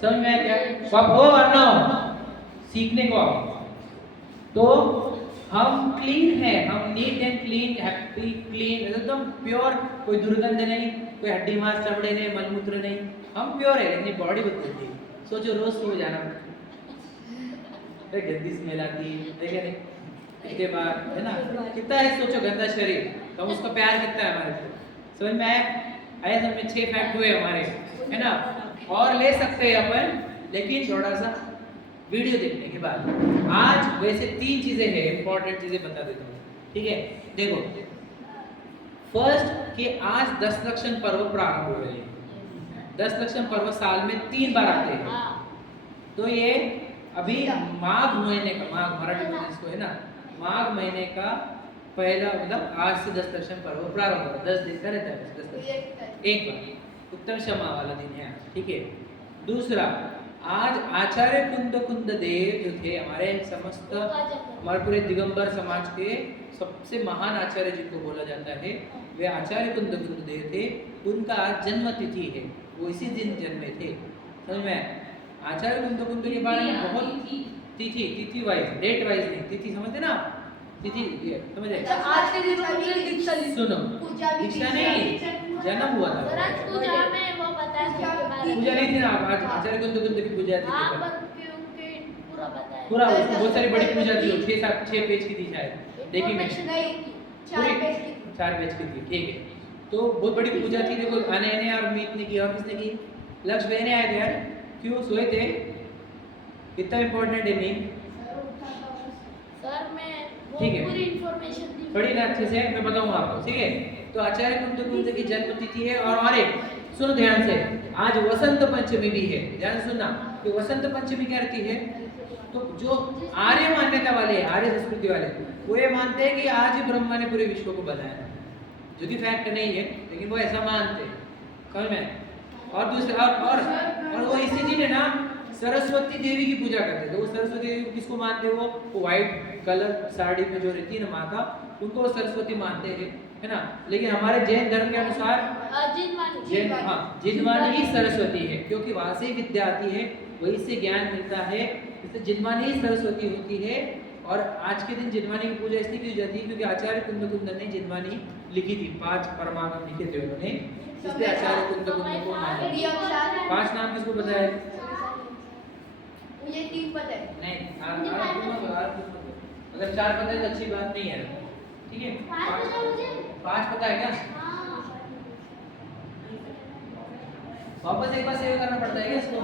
समझ में आया क्या? सब हो और ना हो, सीखने को आओ। तो हम क्लीन है, हम neat and clean, happy clean, एकदम प्योर, कोई दुर्गंध नहीं, कोई हड्डी मांस चमड़े नहीं, मलमूत्र नहीं, हम प्योर है, लेकिन बॉडी बदलती है। सोचो रोज सो जाना, गंदी स्मेल आती है, देखे नहीं? इसके बाद है ना, कितना है सोचो गंदा शरीर, तो हम उसका प्यार कितना है हमारे को, समझ में आया? समझ में 6 फैक्ट हुए हमारे, है ना? और ले सकते हैं अपन, लेकिन थोड़ा सा वीडियो देखने के बाद। आज वैसे 3 चीजें हैं, इंपॉर्टेंट चीजें बता देता हूँ, ठीक है? देखो, फर्स्ट कि आज 10 लक्षण पर्व प्रारंभ हो रहे हैं। 10 लक्षण पर्व साल में 3 बार आते हैं। तो ये अभी माघ महीने का, माघ मराठी में इसको है ना, माघ महीने का पहला मतलब आज से 10 लक्षण पर्व प्रारंभ हो रहा है, 10 दिन का रहता है, 10 एक बार उत्तम क्षमा वाला दिन है, ठीक है? दूसरा, आज आचार्य कुंद देव जो थे हमारे समस्त, हमारे पूरे दिगंबर समाज के सबसे महान आचार्य जिनको बोला जाता है, वे आचार्य कुंद देव थे। उनका आज जन्म तिथि है, वो इसी दिन जन्मे थे, समझ में? आचार्य कुंद के बारे में बहुत तिथि वाइज, डेट वाइज नहीं, तिथि समझते ना, तिथि समझे? आज के दिन सुनो, दीक्षा नहीं, जन्म हुआ था, पूजा में वो पता है, पूजा नहीं थी ना, आज आचार्य कुंद की पूजा थी, पूरा पता है, पूरा बहुत सारी बड़ी पूजा थी, 6 पेज की थी शायद, देखी मैं, 4 पेज की थी, ठीक है? तो बहुत बड़ी पूजा थी, देखो आने और मीत ने की, और किसने की? लक्ष्य बहने आए थे यार, क्यों सोए थे? इतना इंपॉर्टेंट है नहीं? सर मैं ठीक है, पूरी इंफॉर्मेशन दी, पढ़ी ना अच्छे से, मैं बताऊंगा आपको, ठीक है? तो आचार्य कुंद की जन्म तिथि है। और एक सुनो ध्यान से, आज वसंत पंचमी भी है, ध्यान सुनना। तो वसंत पंचमी क्या रहती है? तो जो आर्य मान्यता वाले, आर्य संस्कृति वाले, वो ये मानते हैं कि आज ही ब्रह्मा ने पूरे विश्व को बनाया, जो कि फैक्ट नहीं है, लेकिन वो ऐसा मानते हैं, समझ में? और दूसरा और वो इसी दिन है ना सरस्वती देवी की पूजा करते हैं। तो वो सरस्वती देवी किसको मानते हैं? वो व्हाइट कलर साड़ी में जो रहती है ना माता, उनको वो सरस्वती मानते हैं, है ना? लेकिन हमारे जैन धर्म के अनुसार जिनवानी ही सरस्वती है, क्योंकि वहां से विद्या आती है, वहीं से ज्ञान मिलता है, इसलिए जिनवानी ही सरस्वती होती है। और आज के दिन जिनवानी की पूजा इसलिए की जाती है क्योंकि आचार्य कुंद ने जिनवानी लिखी थी, 5 परमागम लिखे थे उन्होंने, इसलिए आचार्य कुंद को माना। 5 नाम किसको पता है? मुझे 3 पता है। नहीं, अगर 4 पता है तो अच्छी बात नहीं है, ठीक है? 5 पता है क्या? वापस एक बार सेव करना पड़ता है क्या इसको?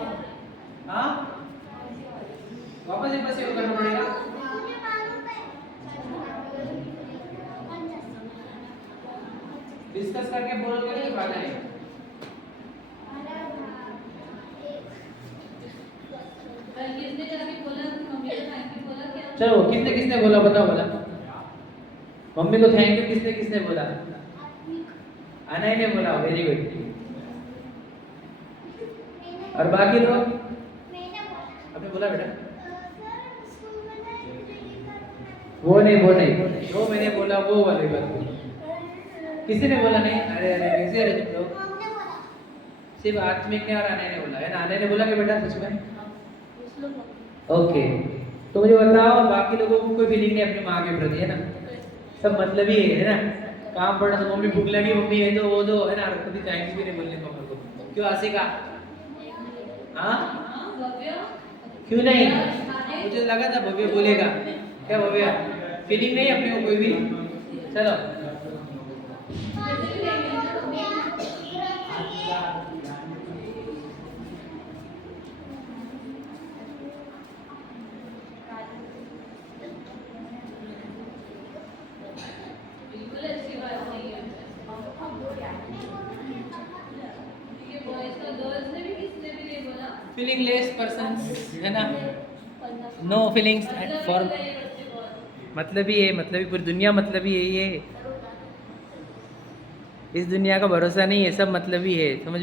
हाँ, वापस एक बार सेव करना पड़ेगा। डिस्कस करके बोलोगे नहीं वाला है। किसने जाके बोला मम्मी को थैंक यू बोला क्या? चलो किसने किसने बोला बताओ बोला। मम्मी को थैंक यू किसने किसने बोला? अनय ने बोला, वेरी गुड। और बाकी लोग आपने बोला बेटा? वो नहीं जो मैंने बोला वो वाली बात। किसी ने बोला नहीं? अरे अरे कैसे रहे तुम लोग? सिर्फ आत्मिक ने और अनय ने बोला है ना? अनय ने बोला कि बेटा सच में? ओके, तो मुझे बताओ बाकी लोगों को कोई फीलिंग नहीं अपनी माँ के प्रति, है ना? सब मतलब ही है ना? काम पड़ा तो मम्मी भूख लगी, मम्मी है तो वो दो, है ना? कभी थैंक यू भी नहीं बोलने को मेरे को। क्यों आशिका? हाँ क्यों नहीं? मुझे लगा था भव्य बोलेगा। क्या भव्य? फीलिंग नहीं अपने को कोई भी? चलो बिल्कुल अच्छी बात नहीं है। ये बॉयज का गर्ल्स ने भी किसने भी नहीं बोला। फीलिंगलेस पर्सन्स, है ना? नो फीलिंग्स फॉर मतलब ही है, मतलब ही पूरी दुनिया मतलब ही है ये। इस दुनिया का भरोसा नहीं है, सब मतलब ही है, समझ